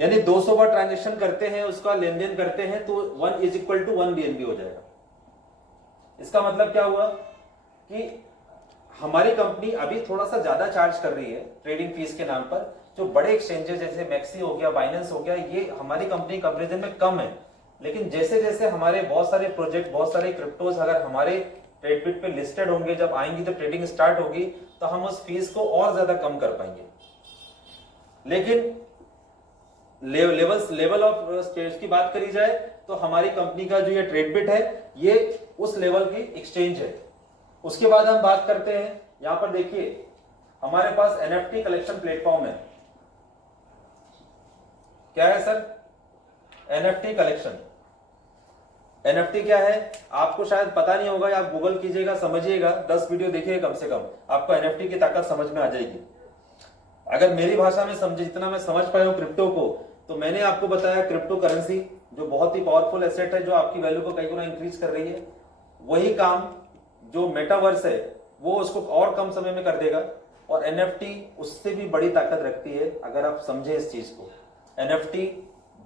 यानी 200 बार ट्रांजेक्शन करते हैं, उसका लेन देन करते हैं, तो 1 = 1 BNB हो जाएगा। इसका मतलब क्या हुआ कि हमारी कंपनी अभी थोड़ा सा ज्यादा चार्ज कर रही है ट्रेडिंग फीस के नाम पर। जो बड़े एक्सचेंजेस जैसे मैक्सी हो गया, बाइनेंस हो गया, ये हमारी कंपनी कंपैरिजन में कम है। लेकिन जैसे जैसे हमारे बहुत सारे प्रोजेक्ट, बहुत सारे क्रिप्टोज अगर हमारे ट्रेडबिट पे लिस्टेड होंगे, जब आएंगी तो ट्रेडिंग स्टार्ट होगी, तो हम उस फीस को और ज्यादा कम कर पाएंगे। लेकिन लेवल ऑफ स्टेज की बात करी जाए तो हमारी कंपनी का जो ये ट्रेडबिट है, ये उस लेवल की एक्सचेंज है। उसके बाद हम बात करते हैं, यहां पर देखिए हमारे पास NFT कलेक्शन प्लेटफॉर्म है। क्या है सर? NFT collection. NFT क्या है आपको शायद पता नहीं होगा, आप गूगल कीजिएगा, समझिएगा, 10 वीडियो देखिएगा कम से कम, आपको NFT की ताकत समझ में आ जाएगी। अगर मेरी भाषा में समझे, जितना मैं समझ पाया हूं क्रिप्टो को, तो मैंने आपको बताया क्रिप्टो करेंसी जो बहुत ही पावरफुल एसेट है, जो आपकी वैल्यू को कई गुना इंक्रीज कर रही है। वही काम जो मेटावर्स है वो उसको और कम समय में कर देगा, और NFT उससे भी बड़ी ताकत रखती है अगर आप समझे इस चीज को। NFT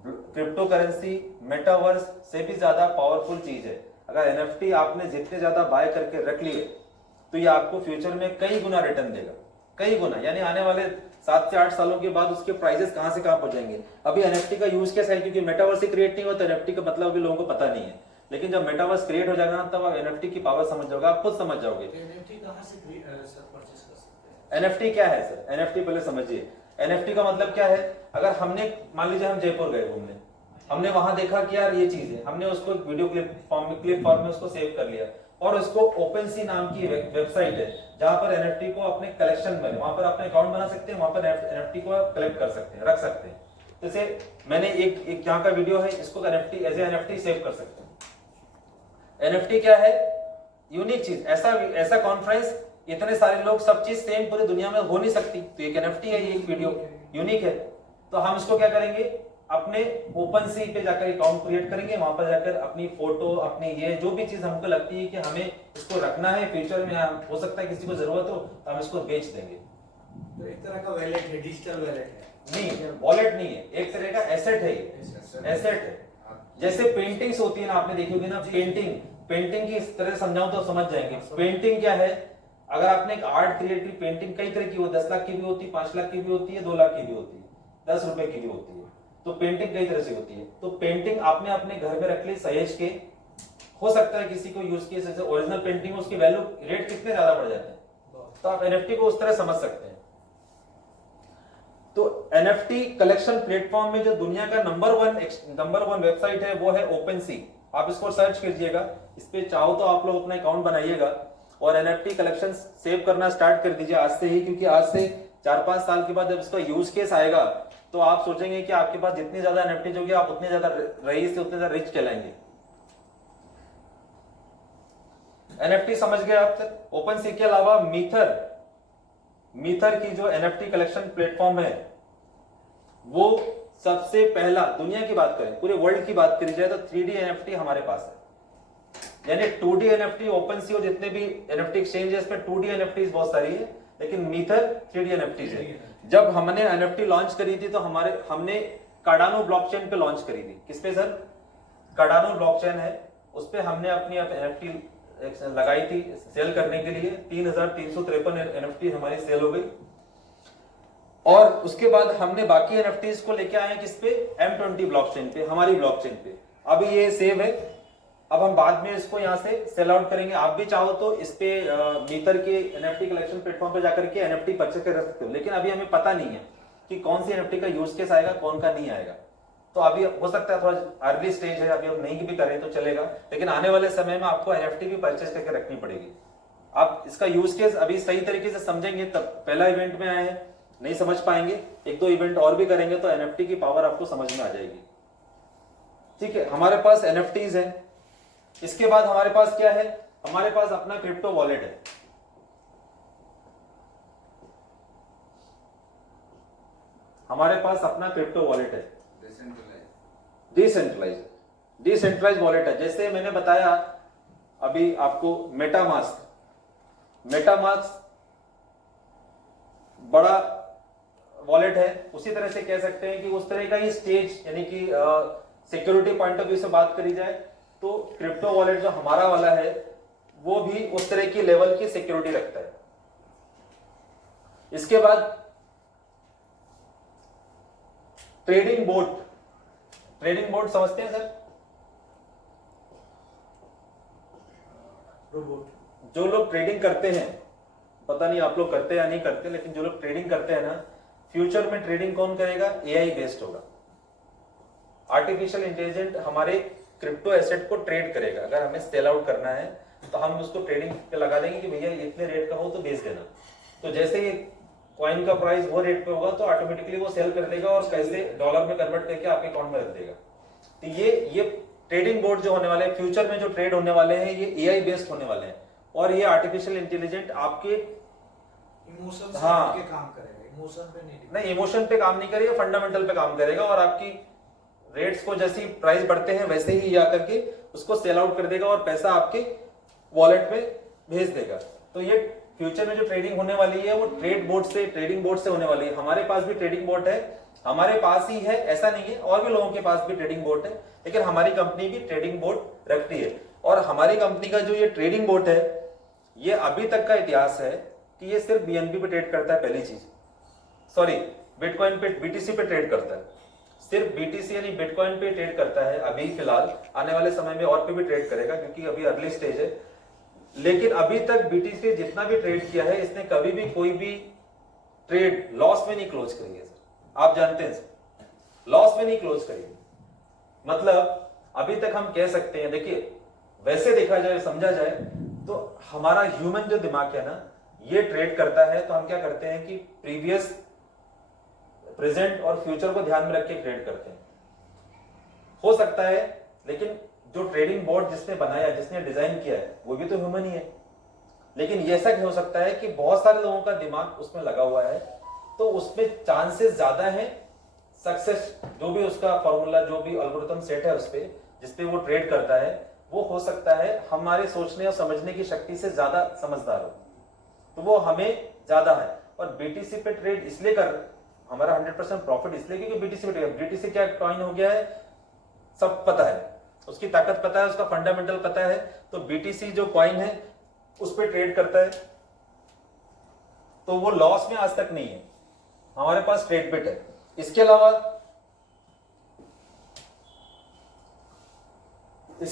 क्रिप्टो करेंसी मेटावर्स से भी ज्यादा पावरफुल चीज है। अगर NFT आपने जितने ज्यादा बाय करके रख लिए तो ये आपको फ्यूचर में कई गुना रिटर्न देगा, कई गुना। यानी आने वाले 7 से 8 सालों के बाद उसके प्राइसेस कहां से कहां पहुंचेंगे। अभी NFT का यूज कैसा है, क्योंकि मेटावर्स ही क्रिएट नहीं होता, NFT का मतलब भी लोगों को पता नहीं है। लेकिन जब मेटावर्स क्रिएट हो जाएगा ना, तब आप NFT की पावर समझ जाओगे, आप खुद समझ जाओगे। NFT कहां से सर परचेस कर सकते हैं? NFT क्या है सर? NFT पहले समझिए। NFT का मतलब क्या है? अगर हमने, मान लीजिए हम जयपुर गए घूमने, हमने वहां देखा कि यार ये चीज है, हमने उसको वीडियो क्लिप फॉर्म में उसको सेव कर लिया, और उसको OpenSea नाम की वेबसाइट है जहां पर NFT को अपने कलेक्शन में, वहां पर अपने अकाउंट बना सकते हैं, वहां पर NFT को आप कलेक्ट कर सकते हैं, रख सकते हैं। जैसे मैंने एक यहाँ का वीडियो है, इसको NFT as a NFT save कर सकते हैं। NFT क्या है? यूनिक चीज, ऐसा कॉन्फ्रेंस इतने सारे लोग सब चीज सेम पूरी दुनिया में हो नहीं सकती, तो एक एनएफटी है, ये एक वीडियो यूनिक है। तो हम इसको क्या करेंगे, अपने ओपन सी पे जाकर अकाउंट क्रिएट करेंगे, वहां पर जाकर अपनी फोटो, अपनी ये जो भी चीज हमको लगती है कि हमें इसको रखना है फ्यूचर में, हो सकता है किसी को जरूरत हो तो हम इसको बेच देंगे। तो एक तरह का वैलेट है, डिजिटल वैलेट है? नहीं, वॉलेट नहीं है, एक तरह का एसेट है, एसेट है। जैसे पेंटिंग्स होती है ना, आपने देखी होगी ना, पेंटिंग की इस तरह समझाऊं तो समझ जाएंगे। पेंटिंग क्या है, अगर आपने एक आर्ट क्रिएट की, पेंटिंग कई तरह की होती है, 10 लाख की भी होती है, 5 लाख की भी होती है, 2 लाख की भी होती है, 10 रुपए की भी होती है। तो पेंटिंग कई तरह से होती है। तो पेंटिंग आपने अपने घर में रख ली सहेज के, हो सकता है किसी को यूज किए, जैसे ओरिजिनल पेंटिंग में उसकी वैल्यू रेट कितने ज्यादा बढ़ जाते हैं, तो आप एनएफटी को उस तरह समझ सकते हैं। तो एनएफटी कलेक्शन प्लेटफॉर्म में जो दुनिया का नंबर वन वेबसाइट है वो है ओपनसी। आप इसको सर्च कीजिएगा, इस पे चाहो तो आप लोग अपना अकाउंट बनाइएगा और एनएफटी कलेक्शन सेव करना स्टार्ट कर दीजिए आज से ही, क्योंकि आज से 4-5 साल के बाद जब इसका यूज केस आएगा तो आप सोचेंगे कि आपके पास जितनी ज्यादा एनएफटी होगी आप उतने ज्यादा रईस से उतने ज्यादा रिच कहलाएंगे। एनएफटी समझ गए आप तक। ओपनसी के अलावा मीथर की जो एनएफटी कलेक्शन प्लेटफॉर्म है वो सबसे पहला, दुनिया की बात करें, पूरे वर्ल्ड की बात करी जाए तो 3D एनएफटी हमारे पास है। यानी 2D एनएफटी ओपनसी और जितने भी एनएफटी एक्सचेंज है इसमें 2D एनएफटी बहुत सारी है, लेकिन मीथर 3D एनएफटी है। जब हमने एनएफटी लॉन्च करी थी तो हमने कार्डानो ब्लॉकचेन पे लॉन्च करी थी। किस पे सर? कार्डानो ब्लॉकचेन है, उस पे हमने अपनी एनएफटी लगाई थी सेल करने के लिए। 3353 एनएफटी हमारी सेल हो गई और उसके बाद हमने बाकी एनएफटीज को लेके आए हैं किस पे? M20 ब्लॉकचेन पे, हमारी ब्लॉकचेन पे। अभी ये सेव है, अब हम बाद में इसको यहां से सेल आउट करेंगे। आप भी चाहो तो इस पे मीथर के एनएफटी कलेक्शन प्लेटफॉर्म पे जाकर के एनएफटी परचेज कर सकते हो, लेकिन अभी हमें पता नहीं है कि कौन सी एनएफटी का यूज केस आएगा, कौन का नहीं आएगा। तो अभी हो सकता है थोड़ा अर्ली स्टेज है, अभी हम नहीं भी करें तो चलेगा, लेकिन आने वाले समय में आपको एनएफटी भी परचेज करके रखनी पड़ेगी। आप इसका यूज केस अभी सही तरीके से समझेंगे तब। पहला इवेंट में आए हैं, नहीं समझ पाएंगे, 1-2 इवेंट और भी करेंगे तो एनएफटी की पावर आपको समझ में आ जाएगी। ठीक है, हमारे पास एनएफटीज है। इसके बाद हमारे पास क्या है? हमारे पास अपना क्रिप्टो वॉलेट है। हमारे पास अपना क्रिप्टो वॉलेट है, डिसेंट्रलाइज वॉलेट है। जैसे मैंने बताया अभी आपको मेटामास्क बड़ा वॉलेट है, उसी तरह से कह सकते हैं कि उस तरह का ही स्टेज, यानी कि सिक्योरिटी पॉइंट ऑफ व्यू से बात करी जाए तो क्रिप्टो वॉलेट जो हमारा वाला है वो भी उस तरह की लेवल की सिक्योरिटी रखता है। इसके बाद ट्रेडिंग बोर्ड समझते हैं सर? रोबोट। जो लोग ट्रेडिंग करते हैं, पता नहीं आप लोग करते हैं या नहीं करते, लेकिन जो लोग ट्रेडिंग करते हैं ना, फ्यूचर में ट्रेडिंग कौन करेगा? एआई बेस्ड होगा। आर्टिफिशियल इंटेलिजेंट हमारे क्रिप्टो एसेट को ट्रेड करेगा। अगर हमें सेल आउट करना है तो हम उसको ट्रेडिंग पे लगा देंगे कि भैया इतने रेट का हो तो बेच देना। तो जैसे ही कॉइन का प्राइस वो रेट पे होगा तो ऑटोमेटिकली वो सेल कर देगा और पैसे डॉलर में कन्वर्ट करके आपके अकाउंट में रख देगा। तो ये ट्रेडिंग बोर्ड जो होने वाले हैं, फ्यूचर में जो ट्रेड होने वाले हैं, ये एआई बेस्ड होने वाले हैं और ये आर्टिफिशियल इंटेलिजेंट आपके इमोशन हाँ के काम करेगा, इमोशन पे नहीं, इमोशन पे काम नहीं करेगा, फंडामेंटल पे काम करेगा और आपकी रेट्स को जैसे प्राइस बढ़ते हैं वैसे ही जा करके उसको सेल आउट कर देगा और पैसा आपके वॉलेट में भेज देगा। तो ये फ्यूचर में जो ट्रेडिंग होने वाली है वो ट्रेडिंग बोर्ड से होने वाली है। हमारे पास भी ट्रेडिंग बोर्ड है, हमारे पास ही है ऐसा नहीं है, और भी लोगों के पास भी ट्रेडिंग बोर्ड है, लेकिन हमारी कंपनी भी ट्रेडिंग बोर्ड रखती है। और हमारी कंपनी का जो ये ट्रेडिंग बोर्ड है, ये अभी तक का इतिहास है कि ये सिर्फ बीएनबी पे ट्रेड करता है। पहली चीज, सॉरी, बिटकॉइन पे, बीटीसी पे ट्रेड करता है, सिर्फ बीटीसी यानी बिटकॉइन पे ट्रेड करता है अभी फिलहाल। आने वाले समय में और पे भी ट्रेड करेगा क्योंकि अभी अर्ली स्टेज है। लेकिन अभी तक बीटीसी जितना भी ट्रेड किया है, इसने कभी भी कोई भी ट्रेड लॉस में नहीं क्लोज करी है सर। आप जानते हैं सर, लॉस में नहीं क्लोज करी। मतलब अभी तक हम कह सकते हैं, देखिए वैसे देखा जाए, समझा जाए तो हमारा ह्यूमन जो दिमाग है ना, ये ट्रेड करता है तो हम क्या करते हैं कि प्रीवियस, प्रेजेंट और फ्यूचर को ध्यान में रख के ट्रेड करते हैं। हो सकता है, लेकिन जो ट्रेडिंग बोर्ड जिसने बनाया, जिसने डिजाइन किया है, वो भी तो ह्यूमन ही है। लेकिन ये ऐसा हो सकता है कि बहुत सारे लोगों का दिमाग उसमें लगा हुआ है, तो उसमें चांसेस ज्यादा है सक्सेस, जो भी उसका फॉर्मूला, जो भी एल्गोरिथम सेट है उस पे जिसपे वो ट्रेड करता है, वो हो सकता है हमारे सोचने और समझने की शक्ति से ज्यादा समझदार हो, तो वो हमें ज्यादा है। और बीटीसी पे ट्रेड इसलिए कर, हमारा 100% प्रॉफिट इसलिए क्योंकि बीटीसी पे, बीटीसी क्या कॉइन हो गया है सब पता है, उसकी ताकत पता है, उसका फंडामेंटल पता है। तो बीटीसी जो कॉइन है उस पर ट्रेड करता है, तो वो लॉस में आज तक नहीं है। हमारे पास ट्रेडबिट है। इसके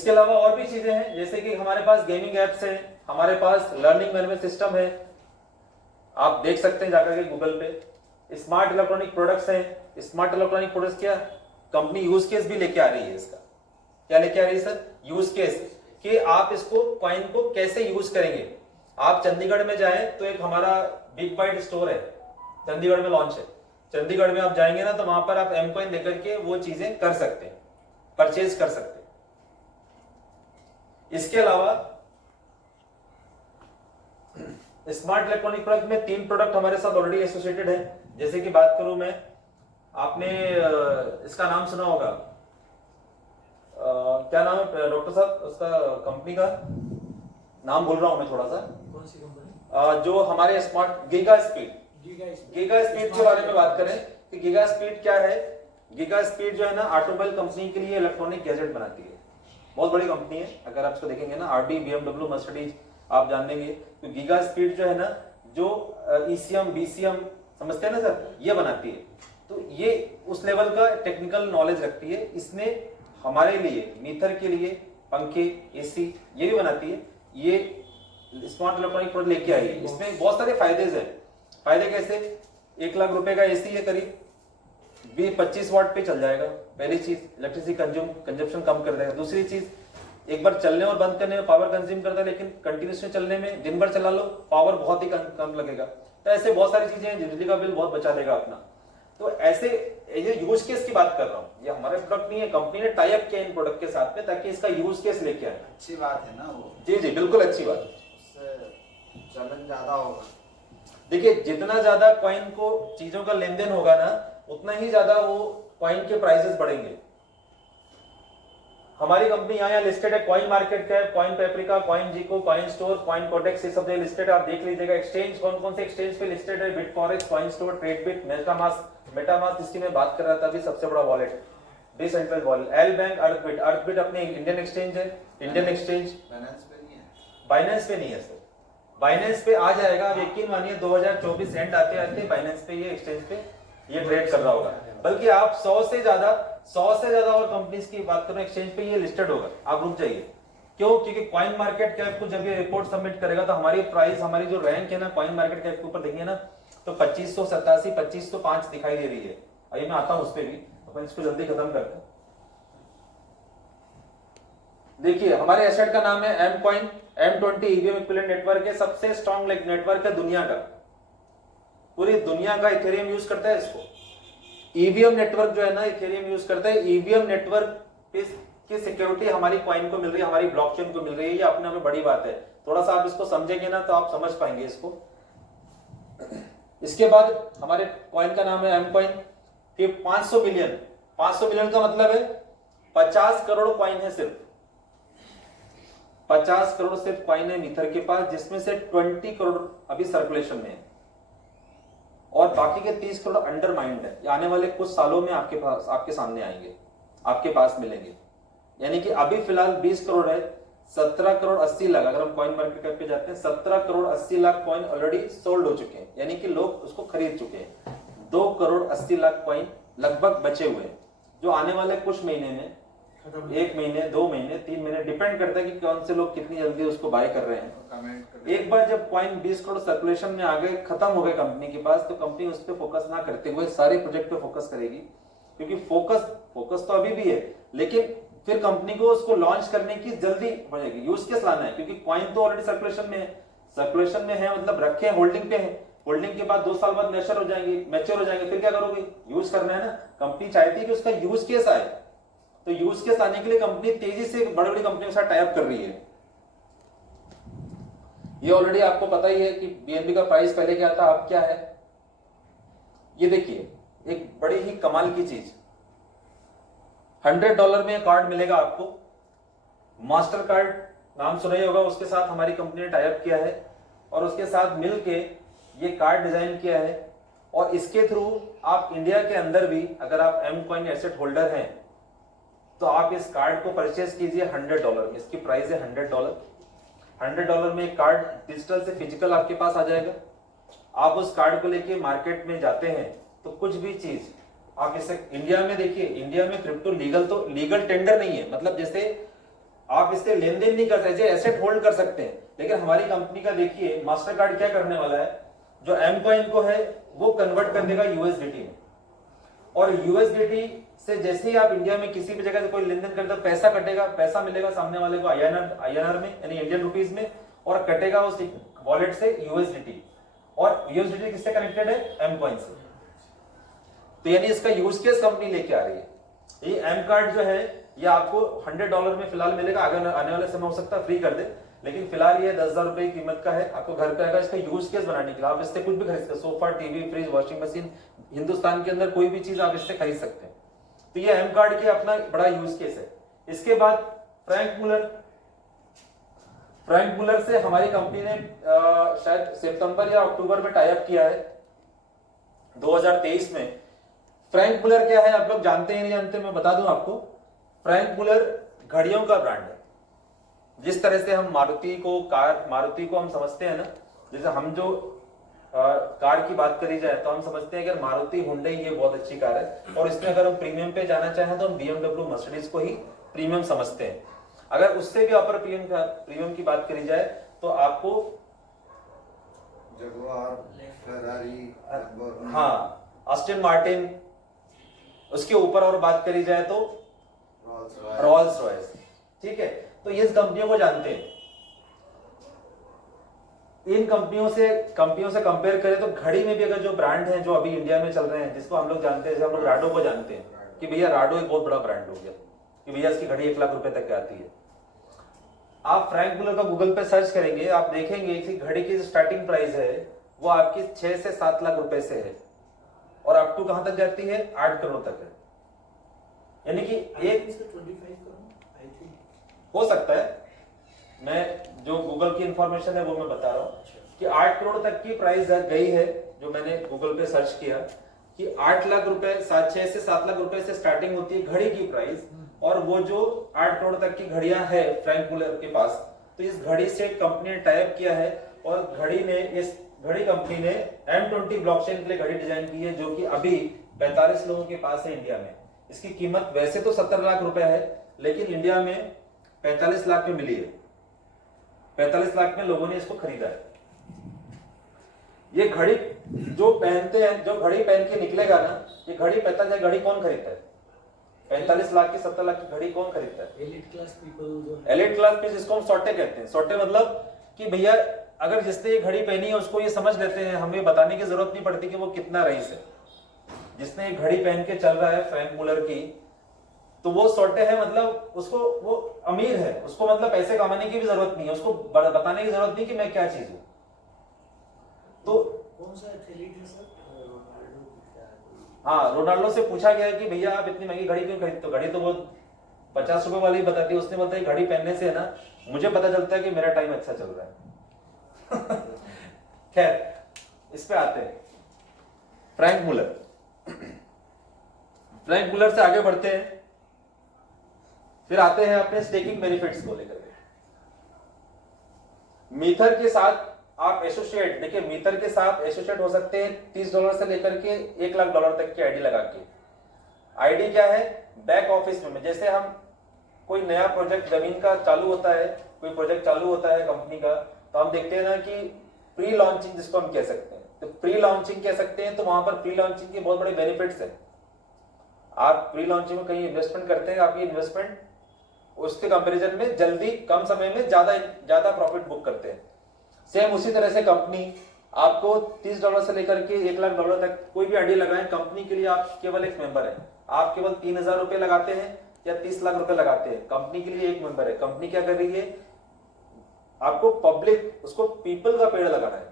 अलावा और भी चीजें हैं, जैसे कि हमारे पास गेमिंग एप्स है, हमारे पास लर्निंग मैनेजमेंट सिस्टम है, आप देख सकते हैं जाकर के गूगल पे। स्मार्ट इलेक्ट्रॉनिक प्रोडक्ट्स हैं। स्मार्ट इलेक्ट्रॉनिक प्रोडक्ट्स क्या कंपनी यूज केस भी लेके आ रही है। इसका क्या लेके आ रही है सर? यूज केस, कि आप इसको कॉइन को कैसे यूज करेंगे। आप चंडीगढ़ में जाएं तो एक हमारा बिग बाइट स्टोर है, चंडीगढ़ में लॉन्च है। चंडीगढ़ में आप जाएंगे ना तो वहां पर आप एम कॉइन लेकर के वो चीजें कर सकते हैं, परचेज कर सकते हैं। इसके अलावा स्मार्ट इलेक्ट्रॉनिक प्रोडक्ट में 3 प्रोडक्ट हमारे साथ ऑलरेडी एसोसिएटेड है। जैसे कि बात करूं मैं, आपने इसका नाम सुना होगा, क्या नाम है डॉक्टर साहब उसका, कंपनी का नाम भूल रहा हूं मैं थोड़ा सा। कौन सी कंपनी? जो हमारे स्मार्ट गीगा स्पीड के बारे में बात करें कि गीगा स्पीड क्या है। गीगा स्पीड जो है ना ऑटोमोबाइल कंपनी के लिए इलेक्ट्रॉनिक गैजेट बनाती है, बहुत बड़ी कंपनी है। अगर आप इसको देखेंगे ना, आरडी, बीएमडब्ल्यू, मर्सिडीज आप जान लेंगे। तो गीगा स्पीड जो है ना, जो ईसीएम बीसीएम समझते हैं ना सर, ये बनाती है। तो ये उस लेवल का टेक्निकल नॉलेज रखती है। इसने हमारे लिए, मीथर के लिए पंखे, एसी ये भी बनाती है। ये स्मार्ट इलेक्ट्रॉनिक प्रोडक्ट लेके आई है। इसमें बहुत सारे फायदे हैं। फायदे कैसे? 1 लाख रुपए का एसी है, करीब 25 वाट पे चल जाएगा। पहली चीज, इलेक्ट्रिसिटी कंजम्पशन कम कर देगा। दूसरी चीज, एक बार चलने और बंद करने में पावर कंज्यूम करता है, लेकिन कंटिन्यूसली चलने में दिन भर चला लो पावर बहुत ही कम लगेगा। तो ऐसे बहुत सारी चीजें हैं, बिजली का बिल बहुत बचा देगा अपना। तो ऐसे ये यूज केस की बात कर रहा हूँ, ये हमारे प्रोडक्ट नहीं है, कंपनी ने टाई अप किया इन प्रोडक्ट के साथ में ताकि इसका यूज केस लेके आए। अच्छी बात है ना वो। जी जी बिल्कुल अच्छी बात। उससे चलन ज्यादा होगा। देखिए, जितना ज्यादा कॉइन को चीजों का लेन देन होगा ना, उतना ही ज्यादा वो कॉइन के प्राइसेस बढ़ेंगे। हमारी कंपनी यहाँ लिस्टेड है, coin market cap, coin paprika, coin जीको, कॉइन स्टोर, कॉइन कोडेक्स, ये सब लिस्टेड है, आप देख लीजिएगा। एक्सचेंज कौन कौन से एक्सचेंज पे लिस्टेड है? BitForex, coin store, Tradebit, MetaMask जिसकी मैं बात कर रहा था अभी, सबसे बड़ा wallet, decentralized wallet, L bank, Earthbit. Earthbit अपने इंडियन एक्सचेंज है, इंडियन एक्सचेंज। बाइनेंस पे नहीं है? बाइनेंस पे नहीं है सर, बाइनेंस पे आ जाएगा। आप यकीन मानिए 2024 एंड आते आते बाइनेंस पे ये एक्सचेंज पे ये ट्रेड कर रहा होगा। बल्कि आप 100 से ज्यादा और कंपनीज की बात करो एक्सचेंज पे ये लिस्टेड होगा। आप रुक जाइए, क्यों? क्योंकि कॉइन मार्केट कैप को जब ये रिपोर्ट सबमिट करेगा तो हमारी प्राइस, हमारी जो रैंक है ना कॉइन मार्केट कैप के ऊपर देखेंगे ना, तो 2587, 2505 दिखाई दे रही है। अभी मैं आता हूं उस पर भी, अपन इसको जल्दी खत्म करते हैं। देखिए, हमारे एसेट का नाम है M coin, M20 EVM equivalent network है, सबसे स्ट्रॉन्ग नेटवर्क है दुनिया का। पूरी दुनिया का इथेरियम यूज करता है इसको। ईवीएम नेटवर्क जो है ना, इथेरियम यूज करता है। ईवीएम नेटवर्क की सिक्योरिटी हमारी कॉइन को मिल रही है, हमारी ब्लॉकचेन को मिल रही है। ये अपने में बड़ी बात है। थोड़ा सा आप इसको समझेंगे ना तो आप समझ पाएंगे इसको। इसके बाद हमारे कॉइन का नाम है एम कॉइन। फिर 500 मिलियन का मतलब है 50 करोड़ कॉइन है, सिर्फ 50 करोड़ सिर्फ कॉइन है मीथर के पास, जिसमें से 20 करोड़ अभी सर्कुलेशन में है और बाकी के 30 करोड़ अंडर माइंड है। आने वाले कुछ सालों में आपके पास, आपके सामने आएंगे, आपके पास मिलेंगे। यानी कि अभी फिलहाल 20 करोड़ है, 17 करोड़ 80 लाख, अगर हम कॉइन मार्केट कैप पे जाते हैं 17 crore 80 lakh coin already sold हो चुके हैं, यानी कि लोग उसको खरीद चुके हैं। 2 करोड़ 80 लाख कॉइन लगभग बचे हुए हैं, जो आने वाले कुछ महीने में, 1 महीने, 2 महीने, 3 महीने, डिपेंड करता है कि कौन से लोग कितनी जल्दी उसको बाय कर रहे हैं। एक बार जब कॉइन 20 करोड़ सर्कुलेशन में आ गए, खत्म हो गए कंपनी के पास, तो कंपनी उस पर फोकस ना करते हुए सारे प्रोजेक्ट पे फोकस करेगी। क्योंकि फोकस तो अभी भी है, लेकिन फिर कंपनी को उसको लॉन्च करने की जल्दी हो जाएगी। यूज केस लाना है, क्योंकि कॉइन तो ऑलरेडी सर्कुलेशन में है, मतलब रखे होल्डिंग पे है। होल्डिंग के बाद 2 साल बाद मैच्योर हो जाएंगे, फिर क्या करोगे? यूज करना है ना। कंपनी चाहती है कि उसका यूज केस आए, तो यूज केस आने के लिए कंपनी तेजी से बड़ी बड़ी कंपनियों के साथ टाई अप कर रही है। ये ऑलरेडी आपको पता ही है कि बीएनबी का प्राइस पहले क्या था, अब क्या है। ये देखिए एक बड़ी ही कमाल की चीज, $100 में कार्ड मिलेगा आपको। मास्टर कार्ड नाम सुना ही होगा, उसके साथ हमारी कंपनी ने टाई अप किया है और उसके साथ मिलके ये कार्ड डिजाइन किया है। और इसके थ्रू आप इंडिया के अंदर भी अगर आप एम कॉइन एसेट होल्डर हैं तो आप इस कार्ड को परचेज कीजिए $100 में। इसकी प्राइस है $100। $100 में एक कार्ड डिजिटल से फिजिकल आपके पास आ जाएगा। आप उस कार्ड को लेके मार्केट में जाते हैं तो कुछ भी चीज आप इसे इंडिया में देखिए, इंडिया में क्रिप्टो लीगल टेंडर नहीं है, मतलब जैसे आप इससे लेन देन नहीं कर सकते, एसेट होल्ड कर सकते हैं। लेकिन हमारी कंपनी का देखिए मास्टर कार्ड क्या करने वाला है, जो एम कॉइन को है वो कन्वर्ट कर देगा यूएसडीटी में। और यूएसडीटी से जैसे ही आप इंडिया में किसी भी जगह से कोई लेन देन करते हो पैसा कटेगा, पैसा मिलेगा सामने वाले को आईएनआर में यानी इंडियन रुपीज में, और कटेगा उस वॉलेट से यूएसडीटी। और यूएसडीटी किससे कनेक्टेड है, एम कॉइन से। तो यानी इसका यूज केस कंपनी लेके आ रही है। ये एम कार्ड जो है ये आपको $100 में फिलहाल मिलेगा, आगे आने वाले समय हो सकता है फ्री कर दे, लेकिन फिलहाल ये 10,000 रुपए की कीमत का है। आपको घर पे आएगा इसका यूज केस बनाने के लिए। आप इससे कुछ भी खरीद सकते हैं, sofa, TV, fridge, washing machine, Hindustan के अंदर कोई भी चीज आप इससे खरीद सकते हैं। तो ये एम कार्ड के अपना बड़ा यूज केस है। इसके बाद फ्रैंक मुलर से हमारी कंपनी ने शायद सितंबर या अक्टूबर में टाई अप किया है 2023 में। फ्रैंक मुलर क्या है आप लोग जानते हैं नहीं जानते, मैं बता दूं आपको। फ्रैंक मुलर घड़ियों का ब्रांड है। जिस तरह से हम मारुति को हम समझते हैं ना, जैसे हम जो कार की बात करी जाए तो हम समझते हैं कि मारुति हुंडई ये बहुत अच्छी कार है, और इसमें अगर हम प्रीमियम पे जाना चाहें तो हम BMW मर्सिडीज को ही प्रीमियम समझते हैं। अगर उससे भी अपर प्रीमियम की बात करी जाए तो आपको जगुआर, फेरारी, हाँ ऑस्टिन मार्टिन, उसके ऊपर और बात करी जाए तो रॉल्स रॉयस। ठीक है, तो ये कंपनियों को जानते हैं। इन कंपनियों से कंपेयर करें तो घड़ी में भी अगर जो ब्रांड हैं जो अभी इंडिया में चल रहे हैं, जिसको हम लोग जानते हैं, जैसे हम लोग राडो को जानते हैं कि भैया राडो एक बहुत बड़ा ब्रांड हो गया कि भैया इसकी घड़ी 1 लाख रुपए तक की आती है। आप फ्रैंक मुलर का गूगल पे सर्च करेंगे, आप देखेंगे कि घड़ी की जो स्टार्टिंग प्राइस है वो आपकी 6 से 7 लाख रुपए से है, और अप टू कहां तक जाती है, 8 करोड़ तक है। यानी कि एक 25 करोड़ आई थिंक हो सकता है, मैं जो गूगल की इंफॉर्मेशन है वो मैं बता रहा हूँ कि 8 करोड़ तक की प्राइस गई है। जो मैंने गूगल पे सर्च किया कि 8 लाख रुपए 6 से 7 लाख रुपए से स्टार्टिंग होती है घड़ी की प्राइस, और वो जो 8 करोड़ तक की घड़ियां है फ्रैंक मुलर के पास, तो इस घड़ी से कंपनी ने टाई अप किया है। और घड़ी कंपनी ने M20 ब्लॉकचेन के लिए घड़ी डिजाइन की है, जो कि अभी 45 लोगों के पास है इंडिया में। इसकी कीमत वैसे तो 70 लाख रुपए है, लेकिन इंडिया में 45 लाख में मिली है। 45 लाख में लोगों ने इसको खरीदा है। ये घड़ी जो पहनते हैं, जो घड़ी पहन के निकलेगा ना, ये घड़ी पहनता है, घड़ी कौन खरीदता है? 45 लाख की 70 लाख की घड़ी कौन खरीदता है? Elite class people. Elite class people, जिसको हम सौटे कहते हैं। सौटे मतलब कि भैया अगर जिसने ये घड़ी पहनी है उसको ये समझ लेते हैं, हमें बताने की जरूरत नहीं पड़ती कि वो कितना रईस है। जिसने घड़ी पहन के चल रहा है फ्रैंक मुलर की, तो वो सौटे है, मतलब उसको वो अमीर है, उसको मतलब पैसे कमाने की भी जरूरत नहीं है, उसको बताने की जरूरत नहीं कि मैं क्या चीज हूं। तो कौन सा एथलीट है सर? हाँ, रोनाल्डो से पूछा गया है कि भैया आप इतनी महंगी घड़ी क्यों खरीदते हो? घड़ी तो वो 50 रुपए वाली बताती है। उसने बताया घड़ी पहनने से ना मुझे पता चलता है कि मेरा टाइम अच्छा चल रहा है। खैर, इस पे आते हैं फ्रैंक मुलर से आगे बढ़ते हैं, फिर आते हैं अपने स्टेकिंग बेनिफिट्स को लेकर के। मीथर के साथ आप एसोसिएट, देखिए मीथर के साथ एसोसिएट हो सकते हैं $30 से लेकर के $1 लाख तक की आईडी लगा के। आईडी क्या है? बैक ऑफिस में जैसे हम कोई नया प्रोजेक्ट जमीन का चालू होता है, कोई प्रोजेक्ट चालू होता है कंपनी का, तो हम देखते हैं ना कि प्री लॉन्चिंग जिसको हम कह सकते हैं, तो प्री लॉन्चिंग कह सकते हैं। तो वहां पर प्री लॉन्चिंग के बहुत बड़े बेनिफिट्स हैं। आप प्री लॉन्चिंग में कहीं इन्वेस्टमेंट करते हैं, आपकी इन्वेस्टमेंट उसके कंपैरिजन में जल्दी कम समय में ज्यादा प्रॉफिट बुक करते हैं। सेम उसी तरह से कंपनी आपको $30 से लेकर के $1 लाख तक कोई भी आईडी लगाएं, कंपनी के लिए आप केवल एक मेंबर है। आप केवल 3,000 रुपए लगाते हैं या 30 लाख रुपए लगाते हैं, कंपनी के लिए एक मेंबर है, कंपनी क्या कर रही है, आपको पब्लिक, उसको पीपल का पेड़ लगाना है,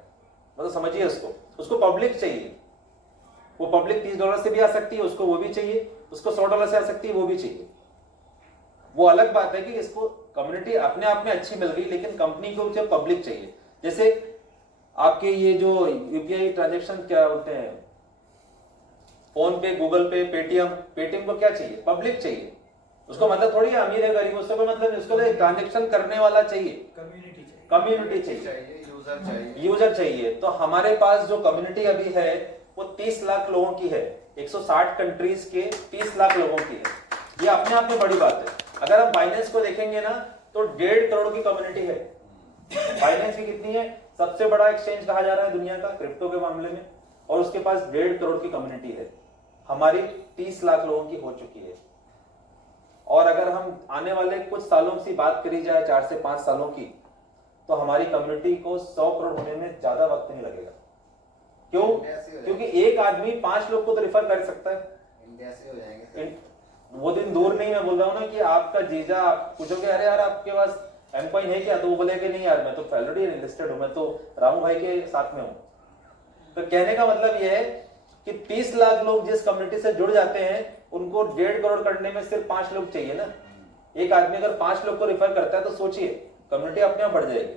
मतलब समझिए उसको पब्लिक चाहिए, वो पब्लिक $30 से भी आ सकती है, उसको वो भी चाहिए, उसको $100 से आ सकती है, वो भी चाहिए। वो अलग बात है कि इसको कम्युनिटी अपने आप में अच्छी मिल गई, लेकिन कंपनी को जो पब्लिक चाहिए, जैसे आपके ये जो यूपीआई ट्रांजेक्शन क्या होते हैं, फोन पे, गूगल पे, पेटीएम को क्या चाहिए, पब्लिक चाहिए, उसको मतलब थोड़ी अमीर है गरीब, उसको कोई मतलब नहीं, उसको ट्रांजेक्शन करने वाला चाहिए, कम्युनिटी चाहिए, यूजर चाहिए। तो हमारे पास जो कम्युनिटी अभी है वो 30 लाख लोगों की है, 160 कंट्रीज के 30 लाख लोगों की है, ये अपने आप में बड़ी बात है। अगर हम बाइनेंस को देखेंगे ना तो 1.5 करोड़ की कम्युनिटी है। बाइनेंस की कितनी है, सबसे बड़ा एक्सचेंज कहा जा रहा है दुनिया का क्रिप्टो के मामले में, और उसके पास 1.5 करोड़ की कम्युनिटी है, हमारी 30 लाख लोगों की हो चुकी है। और अगर हम आने वाले कुछ सालों से बात करी जाए, 4 से 5 सालों की, तो हमारी कम्युनिटी को 100 करोड़ होने में ज्यादा वक्त नहीं लगेगा। क्यों? क्योंकि एक आदमी 5 लोग को तो रिफर कर सकता है, इंडिया से हो जाएंगे। वो दिन दूर नहीं, मैं बोल रहा हूँ ना कि आपका जीजा, आप पूछोगे अरे यार आपके पास एम कॉइन है क्या, तो वो बोलेगा नहीं यार मैं तो ऑलरेडी लिस्टेड हूं, मैं तो राहु भाई के साथ में हूं। तो कहने का मतलब ये है कि 30 लाख लोग जिस कम्युनिटी से जुड़ जाते हैं उनको 1.5 करोड़ करने में सिर्फ 5 लोग चाहिए ना। एक आदमी अगर 5 लोग को रिफर करता है तो सोचिए कम्युनिटी अपने आप बढ़ जाएगी।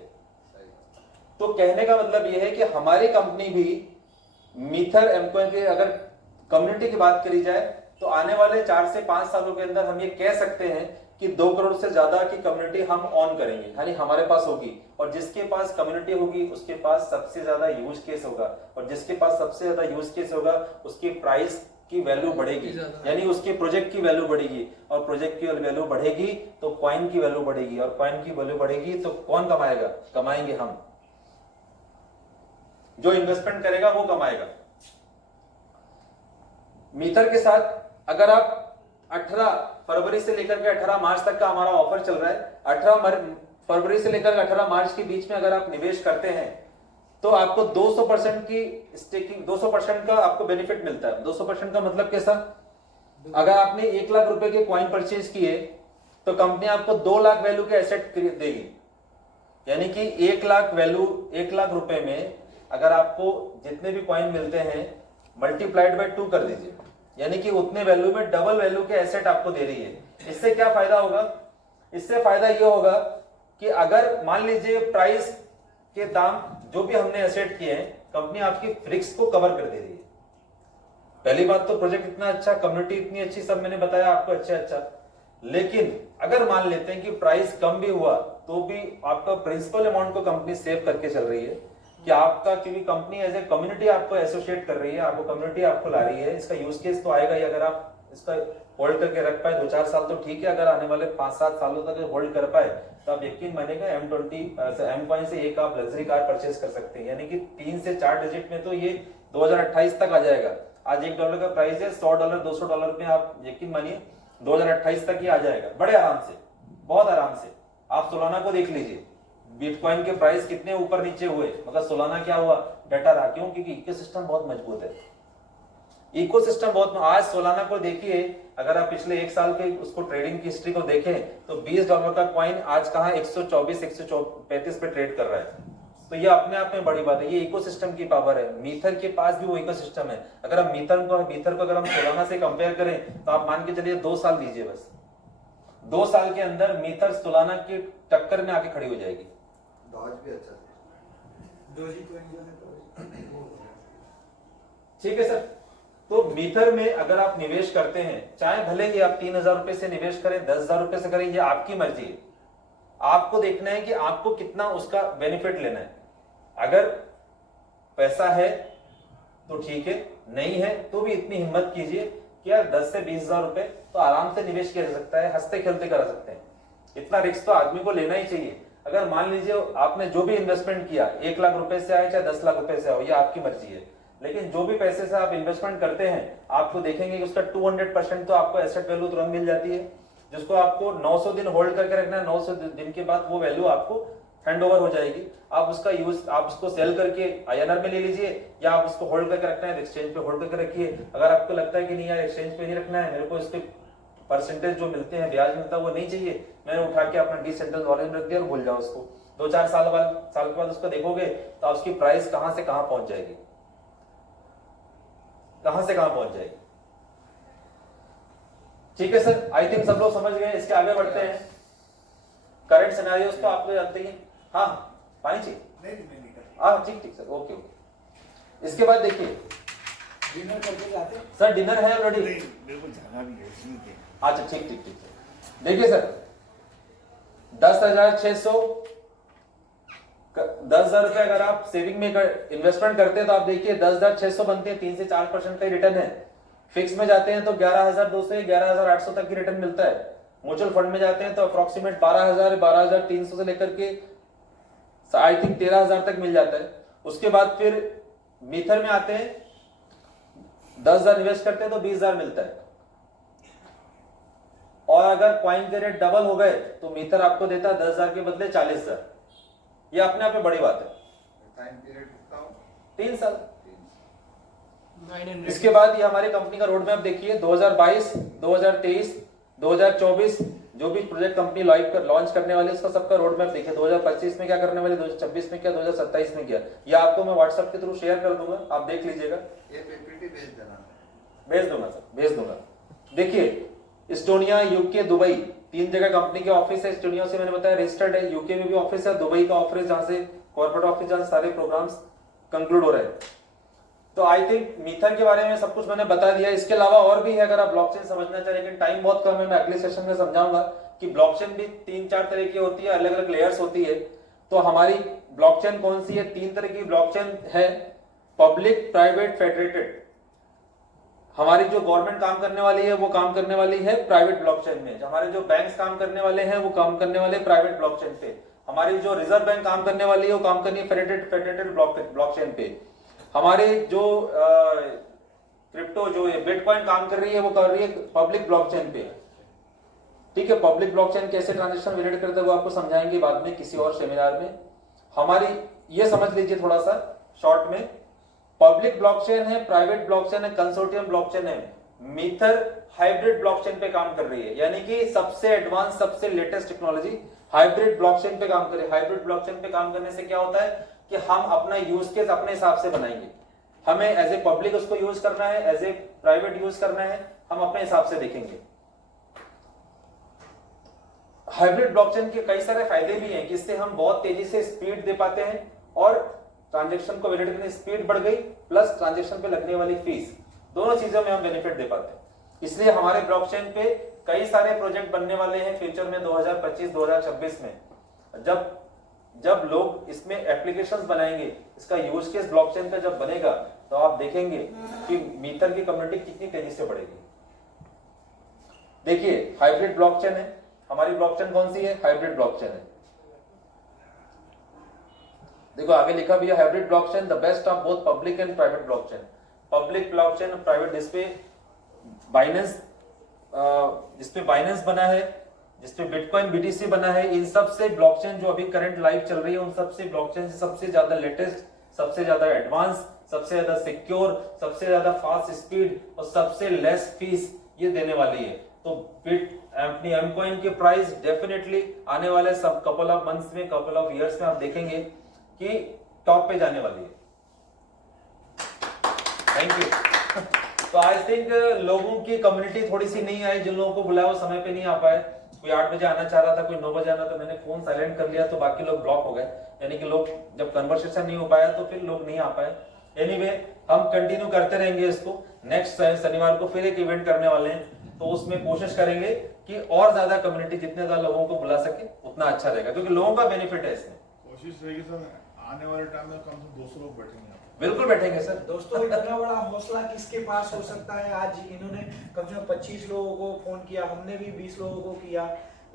तो कहने का मतलब यह है कि हमारी कंपनी भी मीथर एमकॉइन की अगर कम्युनिटी की बात करी जाए तो आने वाले 4 से 5 सालों के अंदर हम ये कह सकते हैं कि 2 करोड़ से ज्यादा की कम्युनिटी हम ऑन करेंगे, यानी हमारे पास होगी। और जिसके पास कम्युनिटी होगी उसके पास सबसे ज्यादा यूज केस होगा, और जिसके पास सबसे ज्यादा यूज केस होगा उसकी प्राइस की वैल्यू बढ़ेगी, यानी उसके प्रोजेक्ट की वैल्यू बढ़ेगी, और प्रोजेक्ट की वैल्यू बढ़ेगी तो कॉइन की वैल्यू बढ़ेगी, और कॉइन की वैल्यू बढ़ेगी तो कौन कमाएगा? कमाएंगे हम, जो इन्वेस्टमेंट करेगा वो कमाएगा। मीथर के साथ अगर आप 18 फरवरी से लेकर के 18 मार्च तक का हमारा ऑफर चल रहा है, 18 फरवरी से लेकर 18 मार्च के बीच में अगर आप निवेश करते हैं तो आपको 200% की स्टेकिंग, 200% का आपको बेनिफिट मिलता है। 200% का मतलब कैसा? अगर आपने 1 लाख रुपए के कॉइन परचेज किए तो कंपनी आपको 2 लाख वैल्यू के एसेट देगी, यानी कि 1 लाख वैल्यू, 1 लाख रुपए में अगर आपको जितने भी कॉइन मिलते हैं मल्टीप्लाइड बाय 2 कर दीजिए, यानी कि उतने वैल्यू में डबल वैल्यू के एसेट आपको दे रही है। इससे क्या फायदा होगा? इससे फायदा यह होगा कि अगर मान लीजिए प्राइस के दाम जो भी हमने एसेट किए हैं, कंपनी आपकी रिस्क को कवर कर दे रही है। पहली बात तो प्रोजेक्ट इतना अच्छा, कम्युनिटी इतनी अच्छी, सब मैंने बताया आपको अच्छा। लेकिन अगर मान लेते हैं कि प्राइस कम भी हुआ तो भी आपका प्रिंसिपल अमाउंट को कंपनी सेव करके चल रही है कि आपका, क्योंकि कंपनी एज ए कम्युनिटी आपको एसोसिएट कर रही है, आपको कम्युनिटी आपको ला रही है। इसका यूज केस तो आएगा ही, अगर आप इसका होल्ड करके रख पाए 2-4 साल तो ठीक है, अगर आने वाले 5-7 सालों तक होल्ड कर पाए तो आप यकीन मानिएगा एम कॉइन से एक आप लग्जरी कार परचेज कर सकते हैं, यानी कि 3 से 4 डिजिट में तो ये 2028 तक आ जाएगा। आज $1 का प्राइस है, $100 $200 में आप यकीन मानिए 2028 तक ये आ जाएगा, बड़े आराम से, बहुत आराम से। आप सोलाना को देख लीजिए, बिटकॉइन के प्राइस कितने ऊपर नीचे हुए, मगर सोलाना क्या हुआ? डटा रहा। क्यों? क्योंकि इकोसिस्टम बहुत मजबूत है, इकोसिस्टम बहुत। आज सोलाना को देखिए, अगर आप पिछले 1 साल के उसको ट्रेडिंग की हिस्ट्री को देखें तो $20 का कॉइन आज कहां 124 135 पे ट्रेड कर रहा है। तो ये अपने आप में बड़ी बात है, ये इकोसिस्टम की पावर है। मीथर के पास भी वो इकोसिस्टम है। अगर हम मीथर को अगर हम सोलाना से कंपेयर करें तो आप मान के चलिए 2 साल दीजिए, बस 2 साल के अंदर मीथर सोलाना की टक्कर में आके खड़ी हो जाएगी। डॉज भी अच्छा है, ठीक है सर। तो मीथर में अगर आप निवेश करते हैं, चाहे भले ही आप 3,000 रुपए से निवेश करें, 10,000 रुपए से करें, ये आपकी मर्जी है। आपको देखना है कि आपको कितना उसका बेनिफिट लेना है। अगर पैसा है तो ठीक है, नहीं है तो भी इतनी हिम्मत कीजिए कि यार 10 से 20,000 रुपए तो आराम से निवेश किया जा सकता है, हंसते खेलते कर सकते हैं। इतना रिस्क तो आदमी को लेना ही चाहिए। अगर मान लीजिए आपने जो भी इन्वेस्टमेंट किया 1 लाख रुपए से आए चाहे 10 लाख रुपए से आओ, ये आपकी मर्जी है। लेकिन जो भी पैसे से आप इन्वेस्टमेंट करते हैं, आपको देखेंगे कि उसका 200% तो आपको एसेट वैल्यू तुरंत मिल जाती है, जिसको आपको 900 दिन होल्ड करके रखना है। 900 दिन के बाद वो वैल्यू आपको हैंड ओवर हो जाएगी। आप उसका यूज, आप उसको सेल करके INR में ले लीजिए, या आप उसको होल्ड करके रखना है एक्सचेंज पे होल्ड करके रखिए। अगर आपको लगता है कि नहीं यार एक्सचेंज पे नहीं रखना है, मेरे को इस पे परसेंटेज जो मिलते हैं, ब्याज मिलता है, वो नहीं चाहिए। मैंने उठा के अपना डिसेंट्रल नॉलेज रख दिया और भूल जाओ उसको। 2-4 साल के बाद उसको देखोगे तो उसकी प्राइस कहां से कहां पहुंच जाएगी, कहां से कहां पहुंच जाएगी। ठीक है सर, आई थिंक सब लोग समझ गए। इसके आगे बढ़ते हैं। करंट सिनेरियोस तो आप लोग जानते ही हैं। हाँ, पानी चाहिए? हाँ, ठीक सर, ओके। इसके बाद देखिए, डिनर करके जाते हैं सर डिनर है ऑलरेडी? मेरे को जाना भी है इसलिए। अच्छा, ठीक सर। देखिए सर, 10,600 10,000 रुपए अगर आप सेविंग में इन्वेस्टमेंट करते हैं तो आप देखिए 10,600 बनते हैं, 3 से 4% का रिटर्न है। फिक्स में जाते हैं तो 11,200 या 11,800 तक की रिटर्न मिलता है। म्यूचुअल फंड में जाते हैं तो अप्रोक्सीमेट 12,000 12,300 से लेकर के आई थिंक 13,000 तक मिल जाता है। उसके बाद फिर मीथर में आते हैं, 10,000 इन्वेस्ट करते हैं तो 20,000 मिलता है। और अगर कॉइन के रेट डबल हो गए तो मीथर आपको देता है 10,000 के बदले 40,000। ये अपने आप में बड़ी बात है। टाइम पीरियड कितना हो? 3 साल। 900 इसके बाद ये हमारी कंपनी का रोड मैप देखिए, 2022, 2023, 2024 जो भी प्रोजेक्ट कंपनी लॉन्च करने वाली है उसका सबका रोड मैप देखिए। 2025 में क्या करने वाले, 2026 में क्या, 2027 में क्या, ये आपको मैं व्हाट्सएप के थ्रू शेयर कर दूंगा, आप देख लीजिएगा। ये पीपीटी भेज देना। भेज दूंगा सर, भेज दूंगा। देखिए, इस्टोनिया, यूके, दुबई, 3 जगह कंपनी के ऑफिस है। इस्टोनिया से मैंने बताया रजिस्टर्ड है, यूके में भी ऑफिस है, दुबई का ऑफिस जहां से कॉर्पोरेट ऑफिस, जहां सारे प्रोग्राम्स कंक्लूड हो रहे हैं। तो आई थिंक मीथर के बारे में सब कुछ मैंने बता दिया। इसके अलावा और भी है, अगर आप ब्लॉकचेन समझना चाहें, लेकिन टाइम बहुत कम है, मैं अगले सेशन में समझाऊंगा कि ब्लॉकचेन भी 3-4 तरह की होती है, अलग अलग लेयर्स होती है। तो हमारी ब्लॉकचेन कौन सी है? 3 तरह की ब्लॉकचेन है, पब्लिक, प्राइवेट, फेडरेटेड। हमारी जो गवर्नमेंट काम करने वाली है वो काम करने वाली है प्राइवेट ब्लॉकचेन में। हमारे जो बैंक्स काम करने वाले हैं वो काम करने वाले प्राइवेट ब्लॉकचेन पे। हमारी जो रिजर्व बैंक काम करने वाली है वो काम करनी है फेडरेटेड ब्लॉकचेन पे। हमारे जो क्रिप्टो जो बिटकॉइन काम कर रही है वो कर रही है पब्लिक ब्लॉकचेन पे। ठीक है, पब्लिक ब्लॉकचेन कैसे ट्रांजेक्शन रिलेट करता है वो आपको समझाएंगे बाद में किसी और सेमिनार में। हमारी ये समझ लीजिए थोड़ा सा शॉर्ट में, पब्लिक ब्लॉकचेन है, प्राइवेट ब्लॉकचेन है, कंसोर्टियम ब्लॉकचेन है। मीथर हाइब्रिड ब्लॉकचेन पे काम कर रही है, यानी कि सबसे एडवांस, सबसे लेटेस्ट टेक्नोलॉजी हाइब्रिड ब्लॉकचेन पे काम कर रही है। हाइब्रिड ब्लॉकचेन पे काम करने से क्या होता है कि हम अपना यूज केस अपने हिसाब से बनाएंगे। हमें एज ए पब्लिक उसको यूज करना है, एज ए प्राइवेट यूज करना है, हम अपने हिसाब से देखेंगे। हाइब्रिड ब्लॉकचेन के कई सारे फायदे भी हैं कि इससे हम बहुत तेजी से स्पीड दे पाते हैं और ट्रांजैक्शन को वैलिडेट करने स्पीड बढ़ गई, प्लस ट्रांजैक्शन पे लगने वाली फीस, दोनों चीजों में हम बेनिफिट दे पाते हैं। इसलिए हमारे ब्लॉकचेन पे कई सारे प्रोजेक्ट बनने वाले हैं फ्यूचर में 2025-2026 में। जब लोग इसमें एप्लीकेशंस बनाएंगे, इसका यूज केस ब्लॉकचेन का जब बनेगा तो आप देखेंगे कि मीथर की कम्युनिटी कितनी तेजी से बढ़ेगी। देखिए, हाइब्रिड ब्लॉकचेन है, हमारी ब्लॉकचेन कौन सी है? हाइब्रिड ब्लॉकचेन है। देखो आगे लिखा भी है, hybrid blockchain the best of both public and private blockchain. Public blockchain और प्राइवेट, जिसपे बाइनेंस बना है, जिसपे बिटकॉइन बीटीसी बना है, इन सब से ब्लॉकचेन जो अभी करंट लाइव चल रही है उन सबसे ब्लॉकचेन से सबसे ज्यादा लेटेस्ट, सबसे ज्यादा एडवांस, सबसे ज्यादा सिक्योर, सबसे ज्यादा फास्ट स्पीड और सबसे लेस फीस ये देने वाली है। तो अपनी एम कॉइन की प्राइस डेफिनेटली आने वाले सब कपल ऑफ मंथ्स में, कपल ऑफ ईयर्स में आप देखेंगे कि टॉप पे जाने वाली है। Thank you. तो आई थिंक लोगों की कम्युनिटी थोड़ी सी नहीं आई, जिन लोगों को बुलाया वो समय पे नहीं आ पाए। कोई 8 बजे आना चाह रहा था, कोई 9 बजे आना, तो मैंने फोन साइलेंट कर लिया, तो बाकी लोग ब्लॉक हो गए। यानी कि लोग जब कन्वर्सेशन नहीं हो पाया तो फिर लोग नहीं आ पाए। एनीवे, हम कंटिन्यू करते रहेंगे इसको। नेक्स्ट शनिवार को फिर एक इवेंट करने वाले हैं, तो उसमें कोशिश करेंगे कि और ज्यादा कम्युनिटी, जितने ज्यादा लोगों को बुला सके उतना अच्छा रहेगा, क्योंकि लोगों का बेनिफिट है इसमें। कोशिश रहेगी सर, आने वाले टाइम में कम से कम 200 लोग बैठेंगे। बिल्कुल बैठेंगे सर। दोस्तों, इतना बड़ा हौसला किसके पास हो सकता है? आज इन्होंने कम से कम 25 लोगों को फोन किया, हमने भी 20 लोगों को किया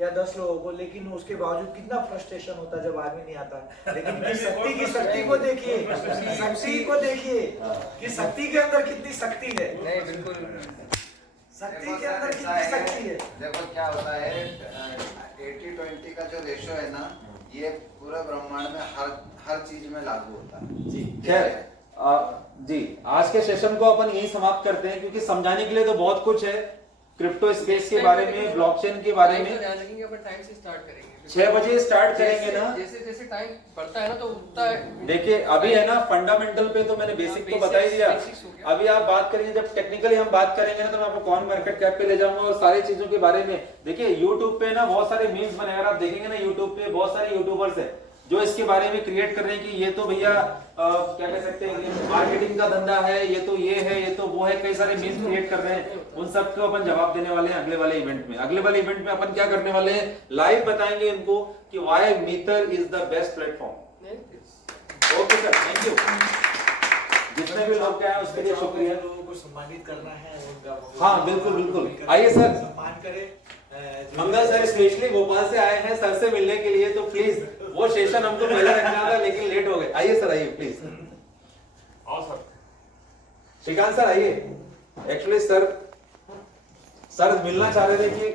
या 10 लोगों को, लेकिन उसके बावजूद कितना फ्रस्ट्रेशन होता है जब आदमी नहीं आता। लेकिन शक्ति को देखिए, शक्ति को देखिए कि शक्ति के अंदर कितनी शक्ति है। नहीं बिल्कुल, शक्ति के अंदर कितनी शक्ति है। देखो क्या होता है, 80-20 का जो रेशो है ना, ये पूरे ब्रह्मांड में हर चीज में लागू होता है जी। खैर जी, आज के सेशन को अपन यही समाप्त करते हैं, क्योंकि समझाने के लिए तो बहुत कुछ है। क्रिप्टो स्पेस के बारे में, ब्लॉकचेन के बारे टाइम का में। ध्यान रखेंगे, अपन टाइम से स्टार्ट करेंगे। 6 बजे स्टार्ट करेंगे ना। जैसे जैसे टाइम बढ़ता है ना तो उतना देखिए अभी है ना फंडामेंटल पे तो मैंने बेसिक तो बता ही दिया। बेसिक्स हो गया। अभी आप बात करेंगे, जब टेक्निकली हम बात करेंगे ना तो मैं आपको कॉइन मार्केट कैप पे ले जाऊंगा और सारी चीजों के बारे में। देखिए यूट्यूब पे ना बहुत सारे मीम्स बने, अगर आप देखेंगे ना यूट्यूब पे बहुत सारे यूट्यूबर्स है जो इसके बारे में क्रिएट कर रहे हैं कि ये तो भैया क्या कह सकते हैं, मार्केटिंग का धंधा है, ये तो ये है, ये तो वो है, कई सारे मीम्स क्रिएट कर रहे हैं। उन सब को अपन जवाब देने वाले हैं अगले वाले इवेंट में। अगले वाले इवेंट में अपन क्या करने वाले हैं, लाइव बताएंगे इनको कि why meter is the best platform. Okay sir, thank you. जितने भी लोग क्या है उसके लिए शुक्रिया। लोगों को सम्मानित करना है उनका। हाँ बिल्कुल बिल्कुल, आइए सर। सम्मान करें। मंगल सर स्पेशली भोपाल से आए हैं सर से मिलने के लिए, तो प्लीज वो सेशन हमको पहले रखना था लेकिन लेट हो गए। आइए सर, आइए प्लीज। आओ सर। श्रीकांत सर आइए। एक्चुअली सर मिलना चाह रहे थे कि